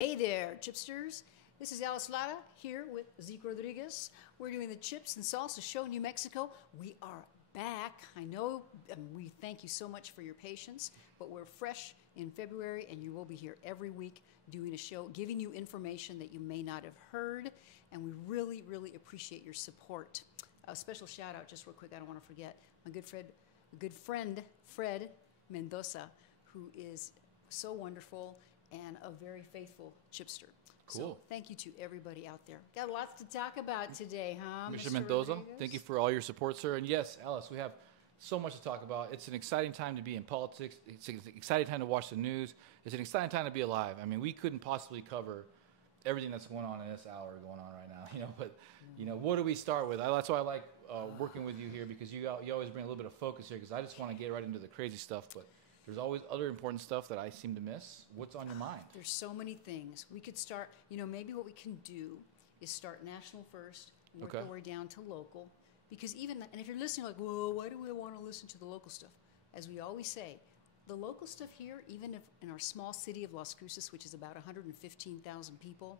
Hey there, chipsters. This is Alice Lara here with Zeke Rodriguez. We're doing the Chips and Salsa Show, New Mexico. We are back. I know we thank you so much for your patience, but we're fresh in February, and you will be here every week doing a show, giving you information that you may not have heard, and we really, really appreciate your support. A special shout out, just real quick, I don't want to forget, my good friend, Fred Mendoza, who is so wonderful and a very faithful chipster. Cool. So thank you to everybody out there. Got lots to talk about today, huh, Mr. Mendoza, Rodriguez? thank you for all your support, sir. And yes, Alice, we have so much to talk about. It's an exciting time to be in politics. It's an exciting time to watch the news. It's an exciting time to be alive. I mean, we couldn't possibly cover everything that's going on in this hour going on right now, but, what do we start with? That's why I like working with you here, because you always bring a little bit of focus here, because I just want to get right into the crazy stuff, but there's always other important stuff that I seem to miss. What's on your mind? There's so many things. We could start, maybe what we can do is start national first, and work our way down to local. Because and if you're listening like, well, why do we want to listen to the local stuff? As we always say, the local stuff here, even if in our small city of Las Cruces, which is about 115,000 people,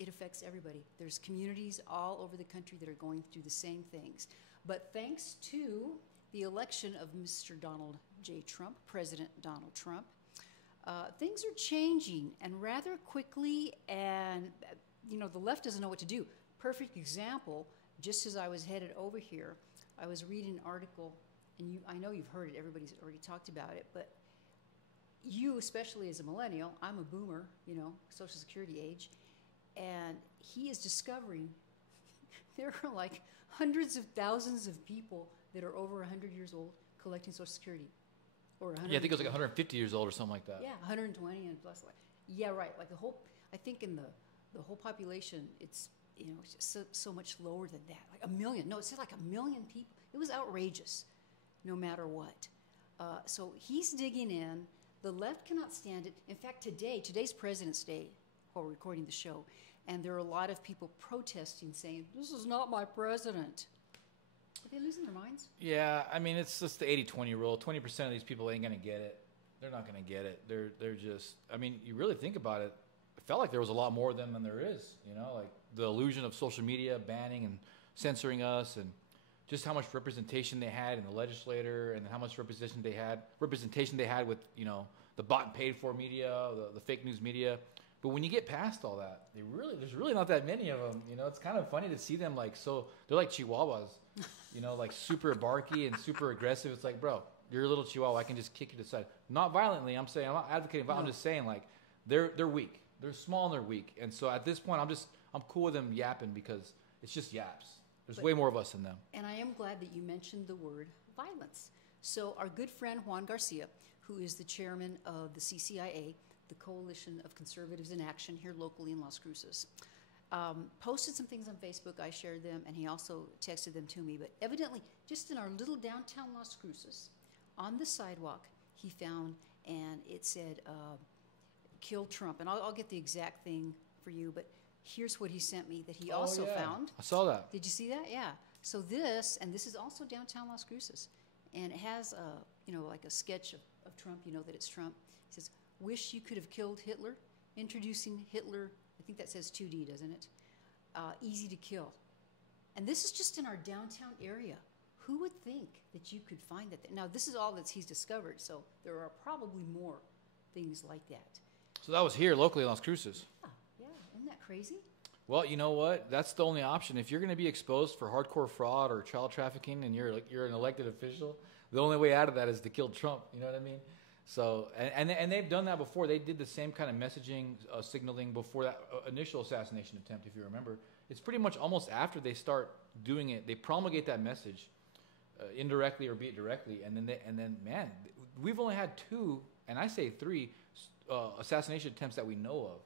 it affects everybody. There's communities all over the country that are going through the same things. But thanks to the election of Mr. Donald J. Trump, President Donald Trump, things are changing, and rather quickly, and the left doesn't know what to do. Perfect example, just as I was headed over here, I was reading an article, and I know you've heard it, everybody's already talked about it, but you, especially as a millennial, I'm a boomer, Social Security age, and he is discovering there are like hundreds of thousands of people that are over 100 years old collecting Social Security. Or Yeah, I think it was like 150 years old or something like that. Yeah, 120 and plus. Yeah, right. Like I think in the whole population, it's just so much lower than that. Like 1 million. No, it's like 1 million people. It was outrageous, no matter what. So he's digging in. The left cannot stand it. In fact, today's President's Day, while we're recording the show, and there are a lot of people protesting, saying, "This is not my president." Are they losing their minds? Yeah, I mean, it's just the 80-20 rule. 20% of these people ain't going to get it. They're not going to get it. They're just, I mean, you really think about it, it felt like there was a lot more of them than there is, like the illusion of social media banning and censoring us, and just how much representation they had in the legislature, and how much representation they had with, the bought and paid for media, the fake news media. But when you get past all that, there's really not that many of them. It's kind of funny to see them they're like chihuahuas, like super barky and super aggressive. It's like, bro, you're a little chihuahua. I can just kick you to the side. Not violently. I'm not advocating violence. I'm just saying, like, they're weak. They're small and they're weak. And so at this point, I'm cool with them yapping, because it's just yaps. There's way more of us than them. And I am glad that you mentioned the word violence. So our good friend Juan Garcia, who is the chairman of the CCIA, the Coalition of Conservatives in Action here locally in Las Cruces, posted some things on Facebook. I shared them, and he also texted them to me. But evidently, just in our little downtown Las Cruces, on the sidewalk, he found, and it said, "Kill Trump." And I'll get the exact thing for you, but here's what he sent me that he also found. I saw that. Did you see that? Yeah. So this is also downtown Las Cruces, and it has like a sketch of Trump. You know that it's Trump. It says, "Wish you could have killed Hitler." Introducing Hitler. I think that says 2D, doesn't it? Easy to kill. And this is just in our downtown area. Who would think that you could find that? Now, this is all that he's discovered, so there are probably more things like that. So that was here locally in Las Cruces. Yeah, isn't that crazy? Well, you know what? That's the only option. If you're going to be exposed for hardcore fraud or child trafficking, and you're an elected official, the only way out of that is to kill Trump. You know what I mean? So, and they've done that before. They did the same kind of messaging, signaling before that initial assassination attempt, if you remember. It's pretty much almost after they start doing it, they promulgate that message, indirectly or be it directly, and then man, we've only had 2, and I say 3, assassination attempts that we know of.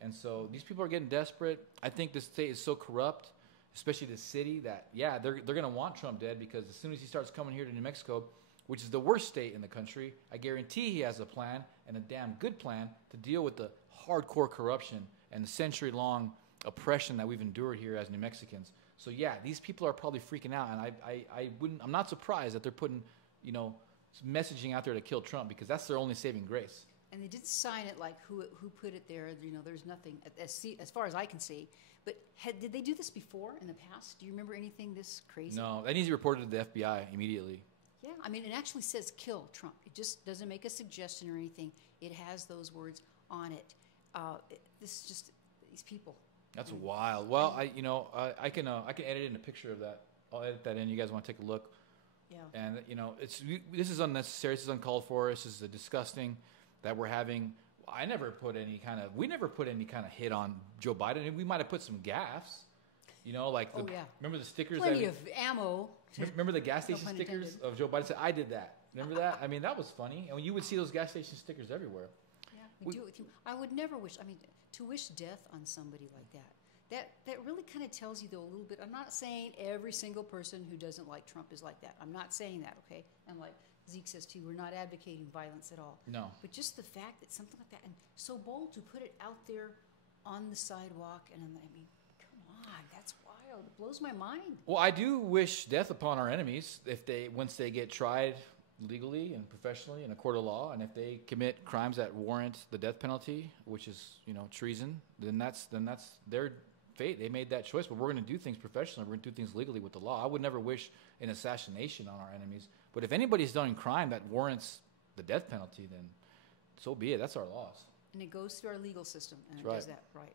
And so these people are getting desperate. I think this state is so corrupt, especially the city, that they're going to want Trump dead, because as soon as he starts coming here to New Mexico, which is the worst state in the country, I guarantee he has a plan, and a damn good plan, to deal with the hardcore corruption and the century-long oppression that we've endured here as New Mexicans. So these people are probably freaking out, and I'm not surprised that they're putting, messaging out there to kill Trump, because that's their only saving grace. And they did sign it like who put it there. You know, there's nothing as far as I can see. But did they do this before in the past? Do you remember anything this crazy? No, that needs to be reported to the FBI immediately. Yeah, I mean, it actually says kill Trump. It just doesn't make a suggestion or anything. It has those words on it. This is just these people. That's wild. Well, I can edit in a picture of that. I'll edit that in. You guys want to take a look? Yeah. And this is unnecessary. This is uncalled for. This is disgusting that we're having. We never put any kind of hit on Joe Biden. We might have put some gaffes. You know, like remember the stickers? Plenty of ammo. Remember the gas station stickers of Joe Biden? Said, I did that. Remember that? I mean, that was funny. And you would see those gas station stickers everywhere. Yeah, we do it with you. I would never wish. I mean, to wish death on somebody like that. That really kind of tells you, though, a little bit. I'm not saying every single person who doesn't like Trump is like that. I'm not saying that, okay? And like Zeke says, too, we're not advocating violence at all. No. But just the fact that something like that, and so bold to put it out there on the sidewalk, and I mean, come on, that's wild. It blows my mind. Well, I do wish death upon our enemies once they get tried legally and professionally in a court of law, and if they commit crimes that warrant the death penalty, which is treason, then that's their fate. They made that choice, but we're going to do things professionally. We're going to do things legally with the law. I would never wish an assassination on our enemies, but if anybody's done crime that warrants the death penalty, then so be it. That's our laws. And it goes through our legal system, and That's it right. does that right.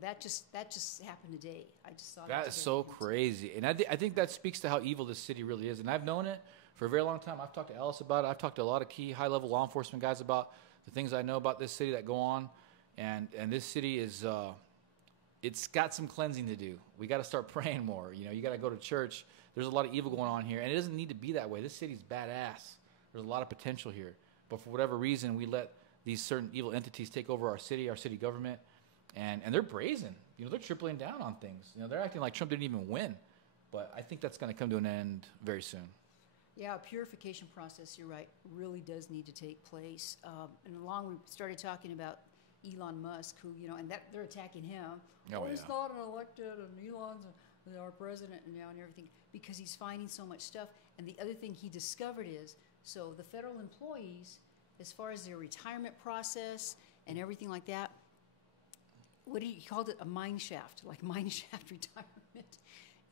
That just happened today. I just saw that is so crazy, and I think that speaks to how evil this city really is. And I've known it for a very long time. I've talked to Alice about it. I've talked to a lot of key high-level law enforcement guys about the things I know about this city that go on, and this city is it's got some cleansing to do. We got to start praying more. You got to go to church. There's a lot of evil going on here, and it doesn't need to be that way. This city's badass. There's a lot of potential here, but for whatever reason, we let these certain evil entities take over our city government, and they're brazen. They're tripling down on things. They're acting like Trump didn't even win, but I think that's going to come to an end very soon. Yeah, a purification process, you're right, really does need to take place. And along we started talking about Elon Musk, who, and that they're attacking him. He's not an elected, and Elon's our president now and everything, because he's finding so much stuff. And the other thing he discovered is, so the federal employees, as far as their retirement process and everything like that, he called it a mine shaft, like mine shaft retirement.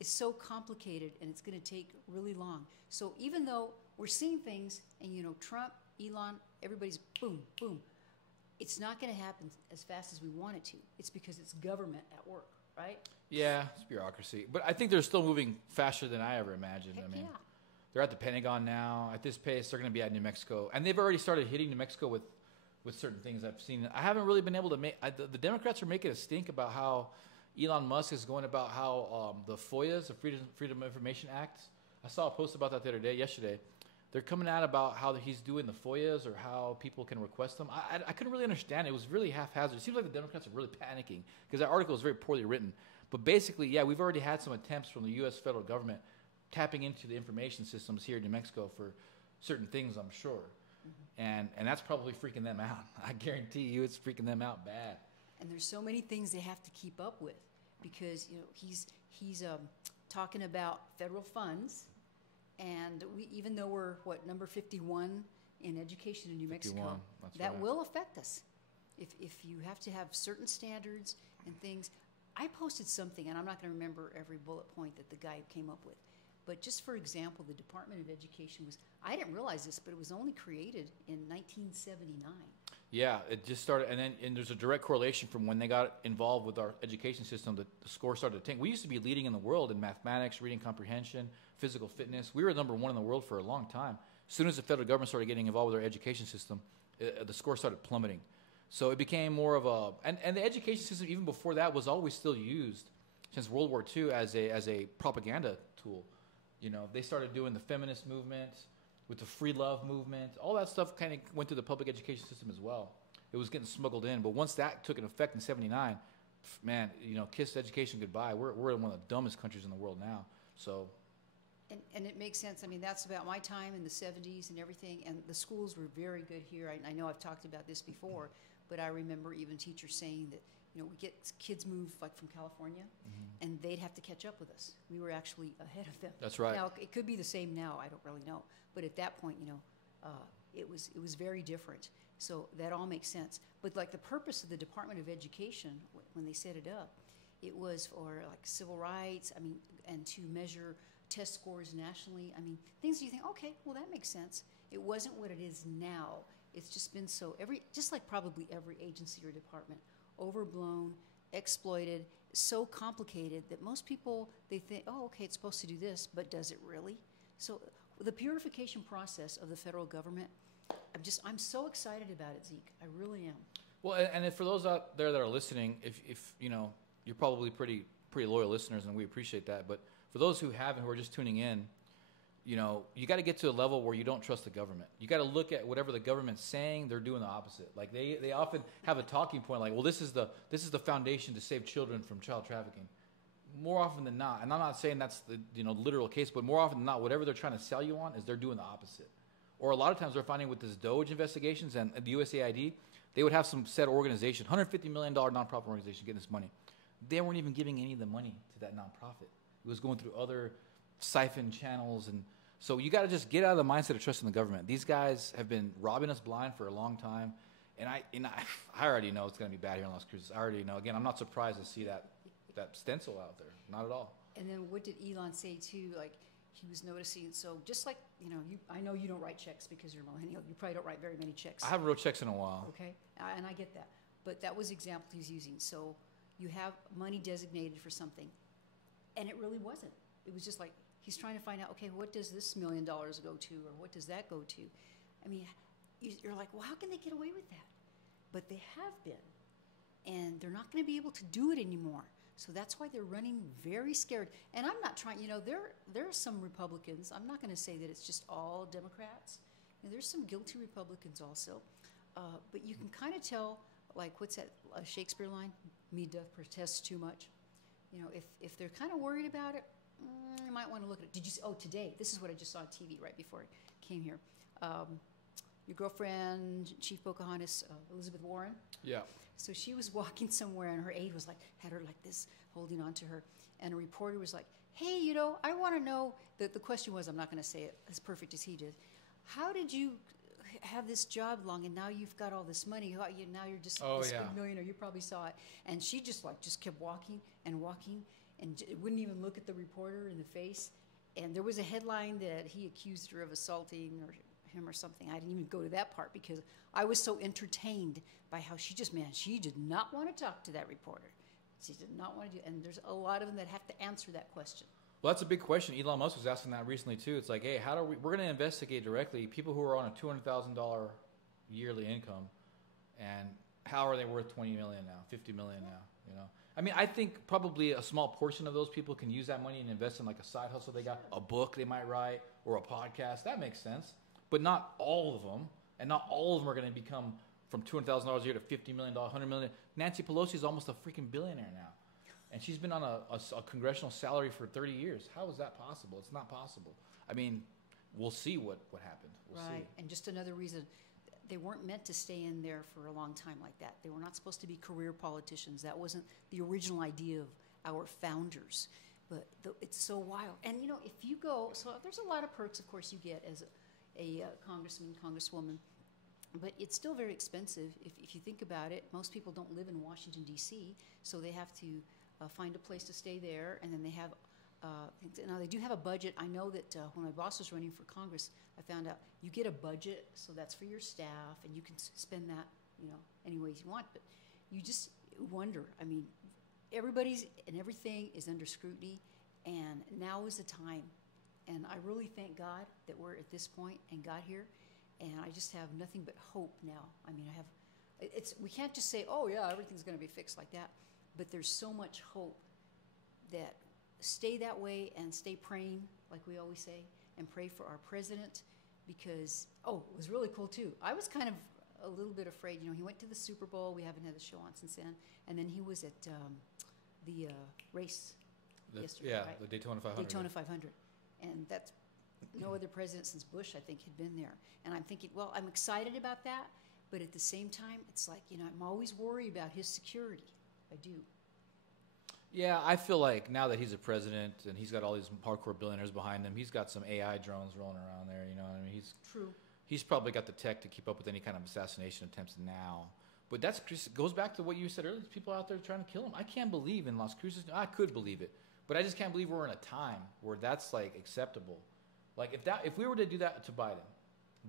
It's so complicated, and it's going to take really long. So even though we're seeing things, and Trump, Elon, everybody's boom, boom, it's not going to happen as fast as we want it to. It's because it's government at work, right? Yeah, it's bureaucracy. But I think they're still moving faster than I ever imagined. Heck, yeah. They're at the Pentagon now. At this pace, they're going to be at New Mexico. And they've already started hitting New Mexico with certain things I've seen. I haven't really been able to make... the Democrats are making a stink about how Elon Musk is going about how the FOIAs, the Freedom of Information Act, I saw a post about that yesterday. They're coming out about how he's doing the FOIAs or how people can request them. I couldn't really understand it. It was really haphazard. It seems like the Democrats are really panicking because that article is very poorly written. But basically, yeah, we've already had some attempts from the U.S. federal government tapping into the information systems here in New Mexico for certain things, I'm sure. Mm-hmm. And that's probably freaking them out. I guarantee you it's freaking them out bad. And there's so many things they have to keep up with because, he's talking about federal funds. And even though we're, number 51 in education in New Mexico, that right. will affect us. If you have to have certain standards and things. I posted something, and I'm not going to remember every bullet point that the guy came up with. But just for example, the Department of Education I didn't realize this, but it was only created in 1979. Yeah, it just started, and there's a direct correlation from when they got involved with our education system, the score started to tank. We used to be leading in the world in mathematics, reading comprehension, physical fitness. We were number one in the world for a long time. As soon as the federal government started getting involved with our education system, the score started plummeting. So it became more of a, and the education system even before that was always still used since World War II as a propaganda tool. They started doing the feminist movement with the free love movement. All that stuff kind of went through the public education system as well. It was getting smuggled in, but once that took an effect in '79, man, kiss education goodbye. We're one of the dumbest countries in the world now. So. And it makes sense. I mean, that's about my time in the 70s and everything, and the schools were very good here. I know I've talked about this before, but I remember even teachers saying that, we get kids move like from California, mm-hmm. and they'd have to catch up with us. We were actually ahead of them. That's right. Now, it could be the same now. I don't really know. But at that point, it was very different. So that all makes sense. But like the purpose of the Department of Education, when they set it up, it was for like civil rights, I mean, and to measure test scores nationally. I mean, things you think, okay, well, that makes sense. It wasn't what it is now. It's just been so, just like probably every agency or department, overblown, exploited, so complicated that most people, they think, oh, okay, it's supposed to do this, but does it really? So the purification process of the federal government, I'm so excited about it, Zeke. I really am. Well, and if for those out there that are listening, if you know, you're probably pretty loyal listeners, and we appreciate that. But for those who haven't, who are just tuning in, you know, you got to get to a level where you don't trust the government. You got to look at whatever the government's saying; they're doing the opposite. Like they often have a talking point, like, "Well, this is the foundation to save children from child trafficking." More often than not, and I'm not saying that's the literal case, but more often than not, whatever they're trying to sell you on is they're doing the opposite. Or a lot of times we're finding with this DOGE investigations and the USAID, they would have some set organization, $150 million nonprofit organization getting this money. They weren't even giving any of the money to that nonprofit. It was going through other siphon channels. And so you got to just get out of the mindset of trusting the government. These guys have been robbing us blind for a long time. And I already know it's going to be bad here in Las Cruces. I already know. Again, I'm not surprised to see that stencil out there. Not at all. And then what did Elon say too? Like he was noticing. So just like, I know you don't write checks because you're a millennial. You probably don't write very many checks. I haven't wrote checks in a while. Okay. And I get that. But that was the example he's using. So you have money designated for something. And it really wasn't. It was just like he's trying to find out, okay, what does this $1 million go to, or what does that go to? I mean, you're like, well, how can they get away with that? But they have been. And they're not going to be able to do it anymore. So that's why they're running very scared. And I'm not trying, there are some Republicans. I'm not going to say that it's just all Democrats. There's some guilty Republicans also. But you can kind of tell, like, what's that Shakespeare line? Me doth protest too much. If they're kind of worried about it, you might want to look at it. Did you see, today, this is what I just saw on TV right before I came here. Your girlfriend, Chief Pocahontas, Elizabeth Warren. Yeah. So she was walking somewhere, and her aide was had her like this, holding on to her. And a reporter was like, hey, I want to know, the question was, I'm not going to say it as perfect as he did. How did you have this job long, and now you've got all this money? Now you're just this big millionaire. You probably saw it. And she just kept walking and walking, and wouldn't even look at the reporter in the face. And there was a headline that he accused her of assaulting him or something. I didn't even go to that part because I was so entertained by how she did not want to talk to that reporter. She did not want to do, and there's a lot of them that have to answer that question. Well, that's a big question. Elon Musk was asking that recently too. It's like, hey, we're going to investigate directly people who are on a $200,000 yearly income, and how are they worth $20 million now, $50 million now? I mean, I think probably a small portion of those people can use that money and invest in like a side hustle. They got a book they might write or a podcast. That makes sense. But not all of them, and not all of them are going to become from $200,000 a year to $50 million, $100 million. Nancy Pelosi is almost a freaking billionaire now, and she's been on a congressional salary for 30 years. How is that possible? It's not possible. I mean, we'll see what happened. We'll see. And just another reason, they weren't meant to stay in there for a long time like that. They were not supposed to be career politicians. That wasn't the original idea of our founders. But it's so wild. And, if you go, so there's a lot of perks, of course, you get as a congressman, congresswoman, but it's still very expensive. If you think about it, most people don't live in Washington, D.C., so they have to find a place to stay there, and then they have, now they do have a budget. I know that when my boss was running for Congress, I found out you get a budget, so that's for your staff, and you can spend that, any ways you want, but you just wonder, I mean, everybody's and everything is under scrutiny, and now is the time. And I really thank God that we're at this point and got here. And I just have nothing but hope now. I mean, we can't just say, oh yeah, everything's going to be fixed like that. But there's so much hope that stay that way and stay praying, like we always say, and pray for our president because, it was really cool too. I was kind of a little bit afraid. He went to the Super Bowl. We haven't had the show on since then. And then he was at the race yesterday. Yeah, right? The Daytona 500. Daytona 500. And that's no other president since Bush, I think, had been there. And I'm thinking, well, I'm excited about that, but at the same time, it's like, I'm always worried about his security. I do. Yeah, I feel like now that he's a president and he's got all these hardcore billionaires behind him, he's got some AI drones rolling around there. I mean, True. he's probably got the tech to keep up with any kind of assassination attempts now. But that's just goes back to what you said earlier. There's people out there trying to kill him. I can't believe in Las Cruces. I could believe it, but I just can't believe we're in a time where that's like acceptable. Like if we were to do that to Biden,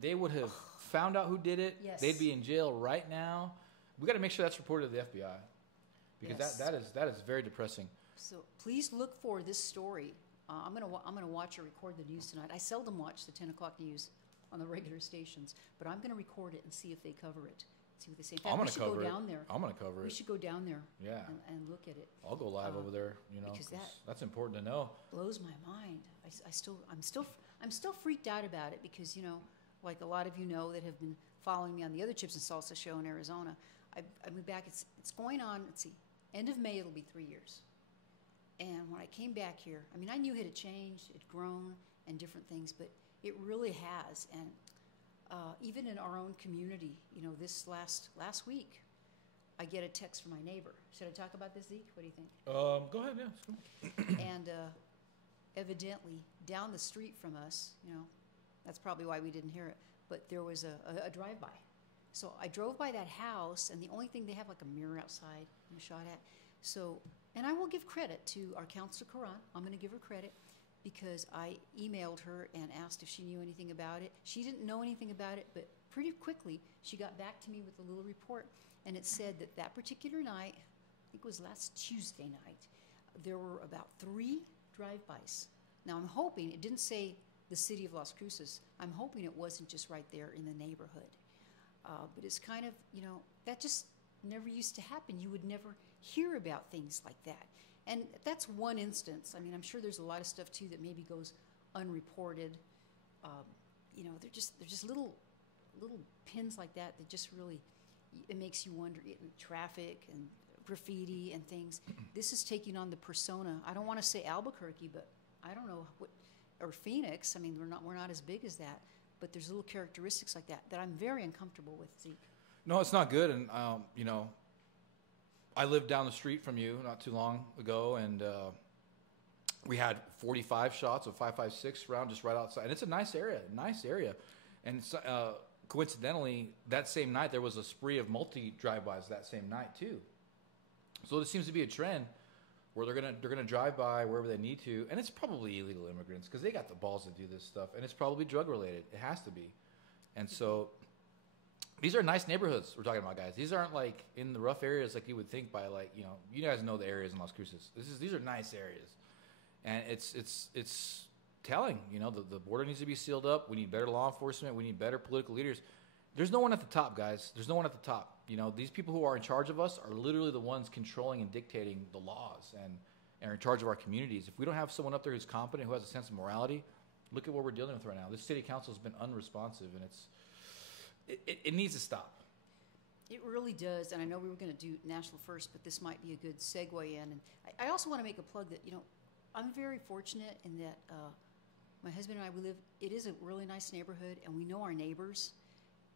they would have found out who did it. Yes. They'd be in jail right now. We got to make sure that's reported to the FBI because Yes. that is very depressing. So please look for this story. I'm gonna watch or record the news tonight. I seldom watch the 10 o'clock news on the regular stations, but I'm gonna record it and see if they cover it. See what they say. In fact, I'm we gonna should cover go it. down there. I'm gonna cover We it. should go down there. Yeah. And look at it. I'll go live over there. You know, because 'cause that's important to know. Blows my mind. I'm still freaked out about it because, you know, like a lot of you know that have been following me on the other Chips and Salsa show in Arizona. I moved back. It's going on. Let's see, end of May it'll be 3 years. And when I came back here, I mean, I knew it had changed, it had grown, and different things, but it really has. And even in our own community, you know, this last week, I get a text from my neighbor. Should I talk about this, Zeke? What do you think? Go ahead, yeah. And evidently, down the street from us, you know, that's probably why we didn't hear it, but there was a drive-by. So I drove by that house, and the only thing, they have like a mirror outside I'm shot at. So, and I will give credit to our counselor, Karan. I'm going to give her credit because I emailed her and asked if she knew anything about it. She didn't know anything about it, but pretty quickly she got back to me with a little report, and it said that that particular night, I think it was last Tuesday night, there were about 3 drive-bys. Now I'm hoping, it didn't say the city of Las Cruces, I'm hoping it wasn't just right there in the neighborhood. But it's kind of, you know, that just never used to happen. You would never hear about things like that. And that's one instance. I mean, I'm sure there's a lot of stuff too that maybe goes unreported. You know, they're just little pins like that just really, it makes you wonder. Traffic and graffiti and things. This is taking on the persona. I don't want to say Albuquerque, but I don't know what, or Phoenix. I mean, we're not as big as that, but there's little characteristics like that I'm very uncomfortable with, Zeke. No, it's not good. And, you know, I lived down the street from you not too long ago, and we had 45 shots of 5.56 round just right outside. And it's a nice area. And coincidentally, that same night, there was a spree of multi-drive-bys that same night, too. So there seems to be a trend where they're gonna drive by wherever they need to, and it's probably illegal immigrants because they got the balls to do this stuff, and it's probably drug related. It has to be. And so these are nice neighborhoods we're talking about, guys. These aren't like in the rough areas like you would think by, like, you know, you guys know the areas in Las Cruces. These are nice areas, and it's telling. You know, the border needs to be sealed up. We need better law enforcement. We need better political leaders. There's no one at the top, guys. There's no one at the top. You know, these people who are in charge of us are literally the ones controlling and dictating the laws and are in charge of our communities. If we don't have someone up there who's competent, who has a sense of morality, look at what we're dealing with right now. This city council has been unresponsive, and it needs to stop. It really does, and I know we were going to do national first, but this might be a good segue in. And I also want to make a plug that, you know, I'm very fortunate in that my husband and I, it is a really nice neighborhood, and we know our neighbors.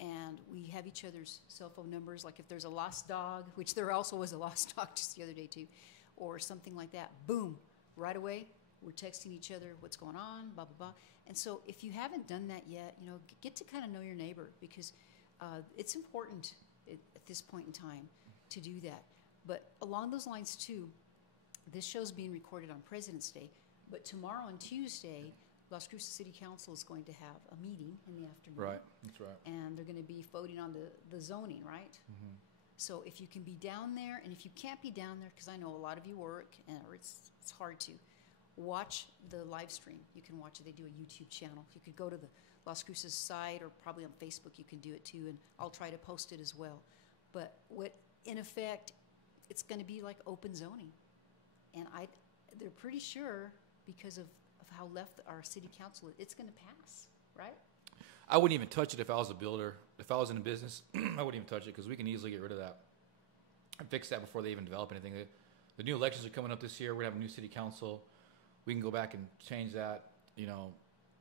And we have each other's cell phone numbers. Like if there's a lost dog, which there also was a lost dog just the other day too, or something like that, boom, right away, we're texting each other what's going on, blah, blah, blah. And so if you haven't done that yet, you know, get to kind of know your neighbor because it's important at this point in time to do that. But along those lines too, this show's being recorded on President's Day, but tomorrow on Tuesday, Las Cruces City Council is going to have a meeting in the afternoon. Right, that's right. And they're going to be voting on the zoning, right? Mm-hmm. So if you can be down there, and if you can't be down there, because I know a lot of you work, or it's hard to, watch the live stream. You can watch it. They do a YouTube channel. You could go to the Las Cruces site, or probably on Facebook you can do it too, and I'll try to post it as well. But in effect, it's going to be like open zoning. And they're pretty sure, because of how left our city council is, it's going to pass, right? I wouldn't even touch it if I was a builder. If I was in a business, I wouldn't even touch it because we can easily get rid of that and fix that before they even develop anything. The new elections are coming up this year. We're going to have a new city council. We can go back and change that. You know,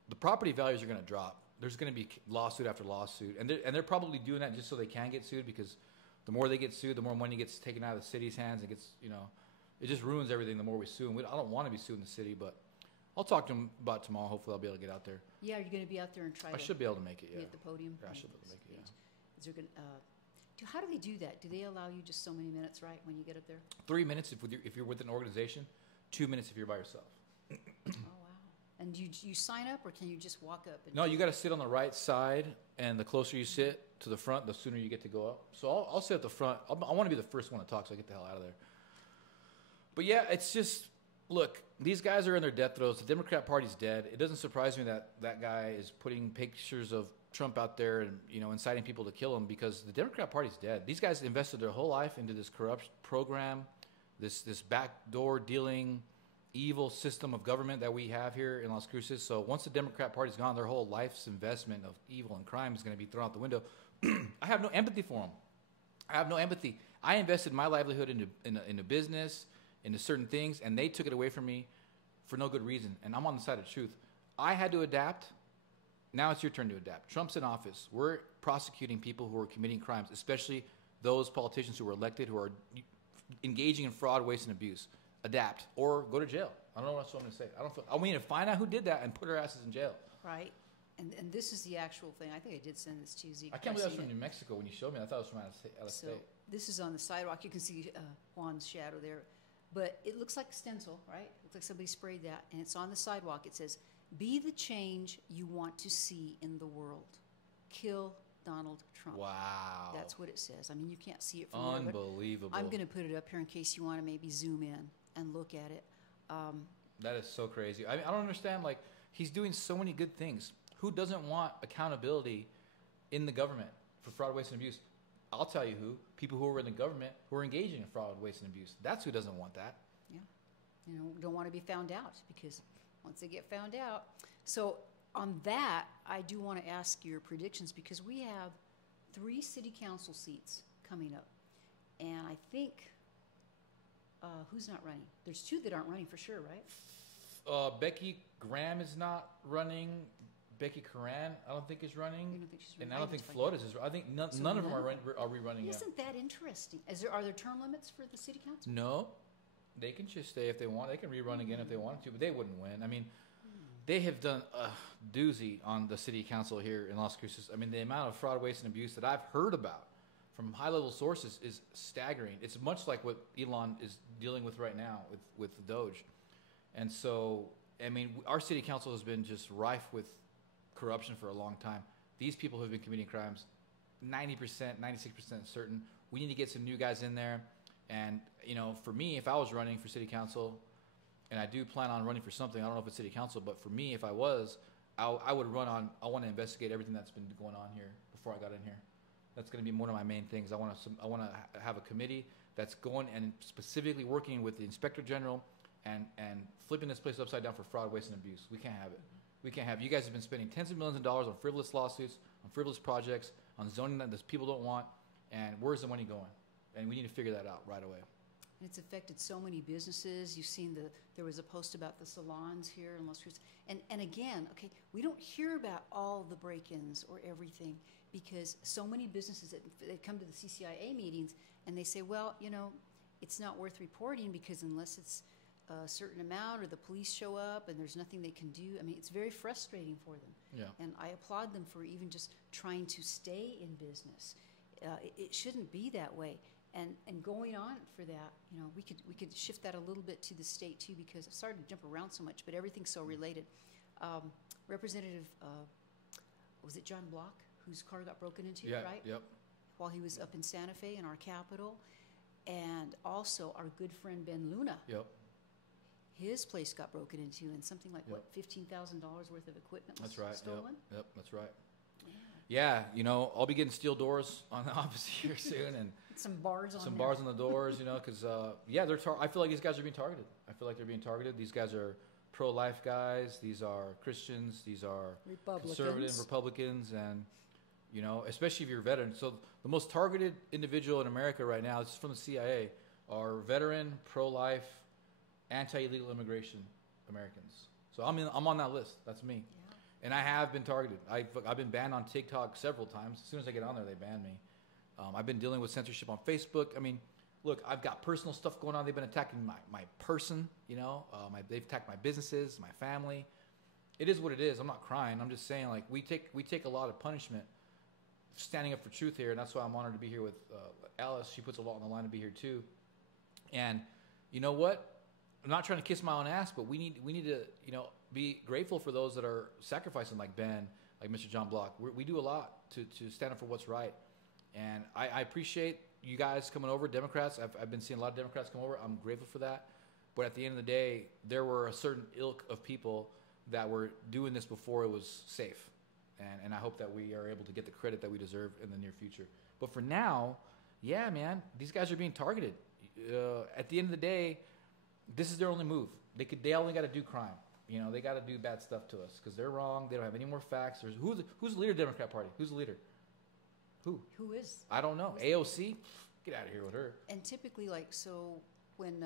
the property values are going to drop. There's going to be lawsuit after lawsuit. And they're probably doing that just so they can get sued, because the more they get sued, the more money gets taken out of the city's hands. It gets, you know, it just ruins everything the more we sue. And I don't want to be sued in the city, but I'll talk to him about it tomorrow. Hopefully, I'll be able to get out there. Yeah, you're going to be out there and try. I should be able to make it. Yeah. Be at the podium. Yeah, I should be able to make it. Yeah. Is there going? How do they do that? Do they allow you just so many minutes, right, when you get up there? 3 minutes if you're with an organization. 2 minutes if you're by yourself. Oh wow! And you sign up, or can you just walk up? No, you got to sit on the right side, and the closer you sit to the front, the sooner you get to go up. So I'll sit at the front. I want to be the first one to talk, so I get the hell out of there. But yeah, it's just, look, these guys are in their death throes. The Democrat Party's dead. It doesn't surprise me that that guy is putting pictures of Trump out there and, inciting people to kill him, because the Democrat Party's dead. These guys invested their whole life into this corrupt program, this backdoor dealing, evil system of government that we have here in Las Cruces. So once the Democrat Party's gone, their whole life's investment of evil and crime is going to be thrown out the window. I have no empathy for them. I have no empathy. I invested my livelihood into business, into certain things, and they took it away from me for no good reason. And I'm on the side of truth. I had to adapt. Now it's your turn to adapt. Trump's in office. We're prosecuting people who are committing crimes, especially those politicians who were elected who are engaging in fraud, waste, and abuse. Adapt or go to jail. I don't know what else I'm going to say. I mean, to find out who did that and put our asses in jail. Right. And this is the actual thing. I think I did send this to you, Zeke. I can't believe that was from New Mexico when you showed me. I thought it was from out of state. So this is on the sidewalk. You can see Juan's shadow there. But it looks like a stencil, right? It looks like somebody sprayed that. And it's on the sidewalk. It says, "Be the change you want to see in the world. Kill Donald Trump." Wow. That's what it says. I mean, you can't see it from there. Unbelievable. I'm going to put it up here in case you want to maybe zoom in and look at it. That is so crazy. I mean, I don't understand. Like, he's doing so many good things. Who doesn't want accountability in the government for fraud, waste, and abuse? I'll tell you who. People who are in the government who are engaging in fraud, waste, and abuse. That's who doesn't want that. Yeah. Don't want to be found out, because once they get found out. So on that, I do want to ask your predictions, because we have 3 city council seats coming up. And I think, who's not running? There's 2 that aren't running for sure, right? Becky Graham is not running. Becky Curran, I don't think is running. You don't think she's running? And I don't think Flores is. I think none of them are rerunning. Isn't that interesting? Are there term limits for the city council? No. They can just stay if they want. They can rerun again if they wanted to, but they wouldn't win. I mean, they have done a doozy on the city council here in Las Cruces. I mean, the amount of fraud, waste, and abuse that I've heard about from high-level sources is staggering. It's much like what Elon is dealing with right now with the DOGE. And so, I mean, our city council has been just rife with corruption for a long time. These people have been committing crimes, 90%, 96% certain. We need to get some new guys in there. And, for me, if I was running for city council, and I do plan on running for something, I don't know if it's city council, but for me, if I was, I would run on, I want to investigate everything that's been going on here before I got in here. That's going to be one of my main things. I want to have a committee that's going and specifically working with the inspector general and flipping this place upside down for fraud, waste, and abuse. We can't have it. We can't have it. You guys have been spending tens of millions of dollars on frivolous lawsuits, on frivolous projects, on zoning that people don't want, and where's the money going? And we need to figure that out right away. And it's affected so many businesses. You've seen there was a post about the salons here in Las Cruces. And again, okay, we don't hear about all the break-ins or everything, because so many businesses that come to the CCIA meetings and they say, well, it's not worth reporting, because unless it's a certain amount or the police show up and there's nothing they can do. I mean, it's very frustrating for them. Yeah. And I applaud them for even just trying to stay in business. It shouldn't be that way. And going on for that, we could shift that a little bit to the state too, because I'm sorry to jump around so much, but everything's so related. Representative, was it John Block, whose car got broken into, right? Yep. While he was up in Santa Fe in our capital. And also our good friend Ben Luna. Yep. His place got broken into, and something like, $15,000 worth of equipment was stolen? Yep, that's right. Yeah, I'll be getting steel doors on the office here soon, and some bars on the doors, because I feel like these guys are being targeted. I feel like they're being targeted. These guys are pro-life guys. These are Christians. These are conservative Republicans, and especially if you're a veteran. So the most targeted individual in America right now, this is from the CIA, are veteran, pro-life, anti-illegal immigration Americans. So I'm on that list. That's me. Yeah. And I have been targeted. I've been banned on TikTok several times. As soon as I get on there, they ban me. I've been dealing with censorship on Facebook. I mean, look, I've got personal stuff going on. They've been attacking my person, you know. They've attacked my businesses, my family. It is what it is. I'm not crying. I'm just saying, like, we take a lot of punishment standing up for truth here, and that's why I'm honored to be here with Alice. She puts a lot on the line to be here too. And you know what? I'm not trying to kiss my own ass, but we need to, you know, be grateful for those that are sacrificing, like Ben, like Mr. John Block. We do a lot to stand up for what's right. And I appreciate you guys coming over, Democrats. I've been seeing a lot of Democrats come over. I'm grateful for that. But at the end of the day, there were a certain ilk of people that were doing this before it was safe. And I hope that we are able to get the credit that we deserve in the near future. But for now, yeah, man, these guys are being targeted. At the end of the day, this is their only move. They only got to do crime. You know, they got to do bad stuff to us because they're wrong. They don't have any more facts. Who's the leader of the Democrat Party? Who's the leader? Who is? I don't know. AOC? Get out of here with her. And typically, like, so when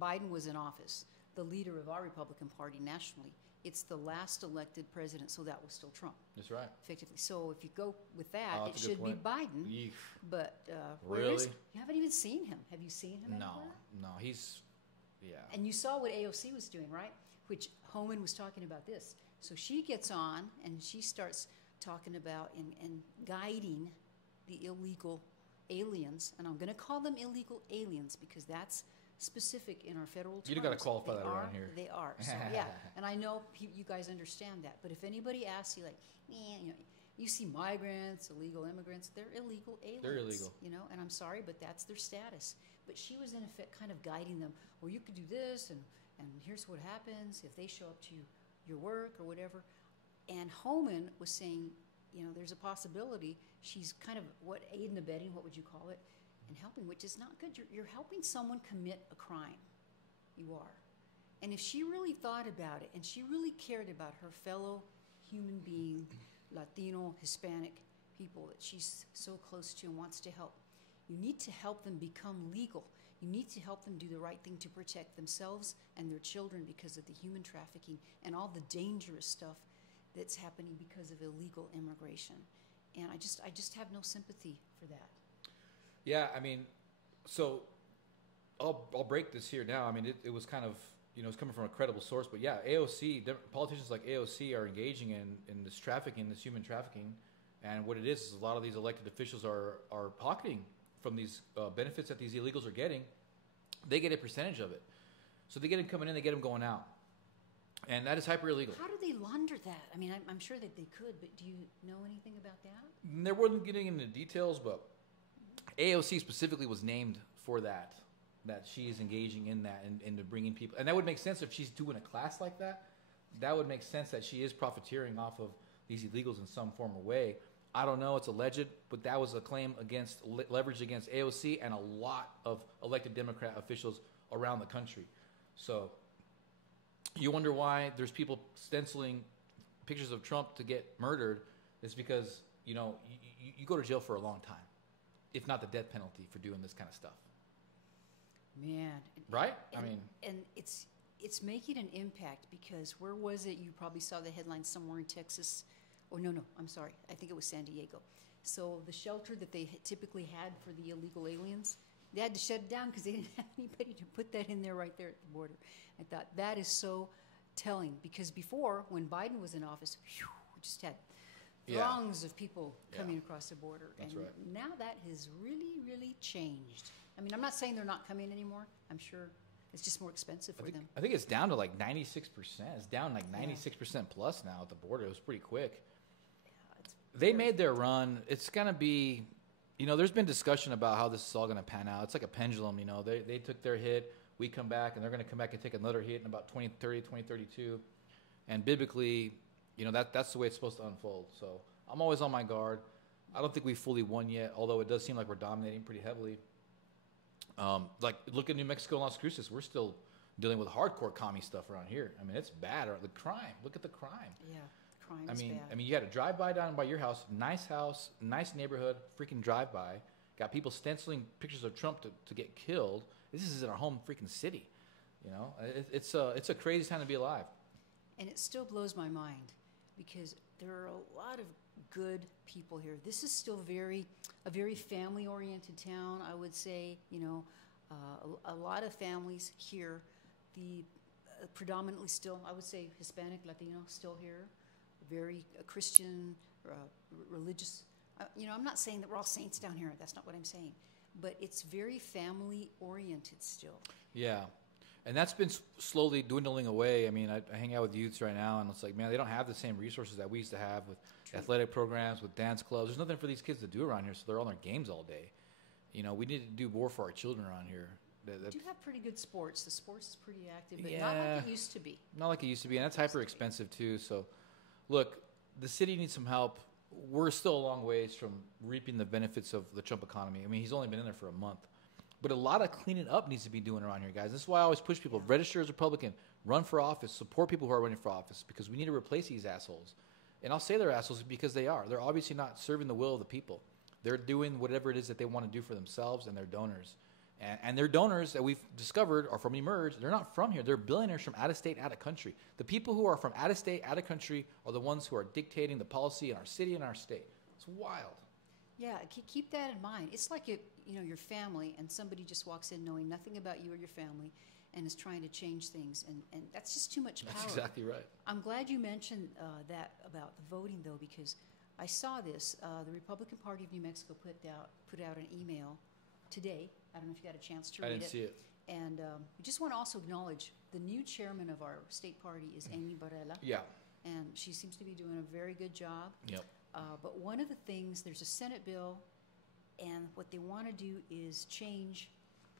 Biden was in office, the leader of our Republican Party nationally, it's the last elected president, so that was still Trump. That's right. Effectively. So if you go with that, it that's a should good be point. Biden. Yeesh. But Really? You haven't even seen him. Have you seen him anywhere? No, he's, yeah. And you saw what AOC was doing, right? Which Homan was talking about this. So she gets on and she starts talking about and guiding the illegal aliens, and I'm going to call them illegal aliens because that's specific in our federal terms. You got to qualify that around here. They are. So, yeah, and I know you guys understand that. But if anybody asks you, like, you know, you see migrants, illegal immigrants, they're illegal aliens. They're illegal. You know, and I'm sorry, but that's their status. But she was, in effect, kind of guiding them. Well, you could do this, and here's what happens if they show up to your work or whatever. And Homan was saying, you know, there's a possibility she's kind of aid and abetting, what would you call it, and helping, which is not good. You're helping someone commit a crime. You are. And if she really thought about it and she really cared about her fellow human being, Latino, Hispanic people that she's so close to and wants to help, you need to help them become legal. You need to help them do the right thing to protect themselves and their children because of the human trafficking and all the dangerous stuff that's happening because of illegal immigration. And I just have no sympathy for that. Yeah, I mean, so I'll break this here now. I mean, it was kind of, you know, it's coming from a credible source, but yeah, politicians like AOC are engaging in this trafficking, this human trafficking, and what it is a lot of these elected officials are pocketing from these benefits that these illegals are getting. They get a percentage of it. So they get them coming in, they get them going out. And that is hyper illegal. How do they launder that? I mean, I'm sure that they could, but do you know anything about that? There wasn't getting into details, but AOC specifically was named for that she is engaging in that and into bringing people. And that would make sense if she's doing a class like that. That would make sense that she is profiteering off of these illegals in some form or way. I don't know. It's alleged, but that was a claim leveraged against AOC and a lot of elected Democrat officials around the country. So you wonder why there's people stenciling pictures of Trump to get murdered. It's because, you know, you go to jail for a long time, if not the death penalty for doing this kind of stuff. Man. Right? And it's making an impact because where was it? You probably saw the headline somewhere in Texas. Oh, no, I'm sorry. I think it was San Diego. So the shelter that they typically had for the illegal aliens, they had to shut it down because they didn't have anybody to put that in there right there at the border. I thought that is so telling because before, when Biden was in office, we just had throngs of people coming across the border. That's and right. Now that has really, really changed. I mean, I'm not saying they're not coming anymore. I'm sure it's just more expensive for them. I think it's down to like 96%. It's down like 96% plus now at the border. It was pretty quick. They made their run. It's going to be, you know, there's been discussion about how this is all going to pan out. It's like a pendulum, you know. They took their hit. We come back, and they're going to come back and take another hit in about 2030, 2032. And biblically, you know, that's the way it's supposed to unfold. So I'm always on my guard. I don't think we fully won yet, although it does seem like we're dominating pretty heavily. Like, look at New Mexico and Las Cruces. We're still dealing with hardcore commie stuff around here. I mean, it's bad. The crime. Look at the crime. Yeah. Bad. I mean, you had a drive-by down by your house, nice neighborhood, freaking drive-by. Got people stenciling pictures of Trump to get killed. This is in our home freaking city, you know. It's a crazy time to be alive. And it still blows my mind because there are a lot of good people here. This is still a very family-oriented town, I would say. You know, a lot of families here. The predominantly still, I would say, Hispanic, Latino, still here. Very Christian, religious. You know, I'm not saying that we're all saints down here. That's not what I'm saying. But it's very family-oriented still. Yeah. And that's been slowly dwindling away. I mean, I hang out with youths right now, and it's like, man, they don't have the same resources that we used to have with athletic programs, with dance clubs. There's nothing for these kids to do around here, so they're on their games all day. You know, we need to do more for our children around here. We do have pretty good sports. The sports is pretty active, but not like it used to be. Not like it used to be, and that's hyper expensive too. So, look, the city needs some help. We're still a long ways from reaping the benefits of the Trump economy. I mean, he's only been in there for a month. But a lot of cleaning up needs to be doing around here, guys. This is why I always push people, register as Republican, run for office, support people who are running for office, because we need to replace these assholes. And I'll say they're assholes because they are. They're obviously not serving the will of the people. They're doing whatever it is that they want to do for themselves and their donors. And their donors that we've discovered are from Emerge. They're not from here. They're billionaires from out of state, out of country. The people who are from out of state, out of country are the ones who are dictating the policy in our city and our state. It's wild. Yeah, keep that in mind. It's like your family, and somebody just walks in knowing nothing about you or your family, and is trying to change things, and that's just too much power. That's exactly right. I'm glad you mentioned that about the voting, though, because I saw this. The Republican Party of New Mexico put out an email today. I don't know if you got a chance to read it. I didn't see it. And we just want to also acknowledge the new chairman of our state party is Amy Barela. Yeah. And she seems to be doing a very good job. Yep. But one of the things, there's a Senate bill, and what they want to do is change,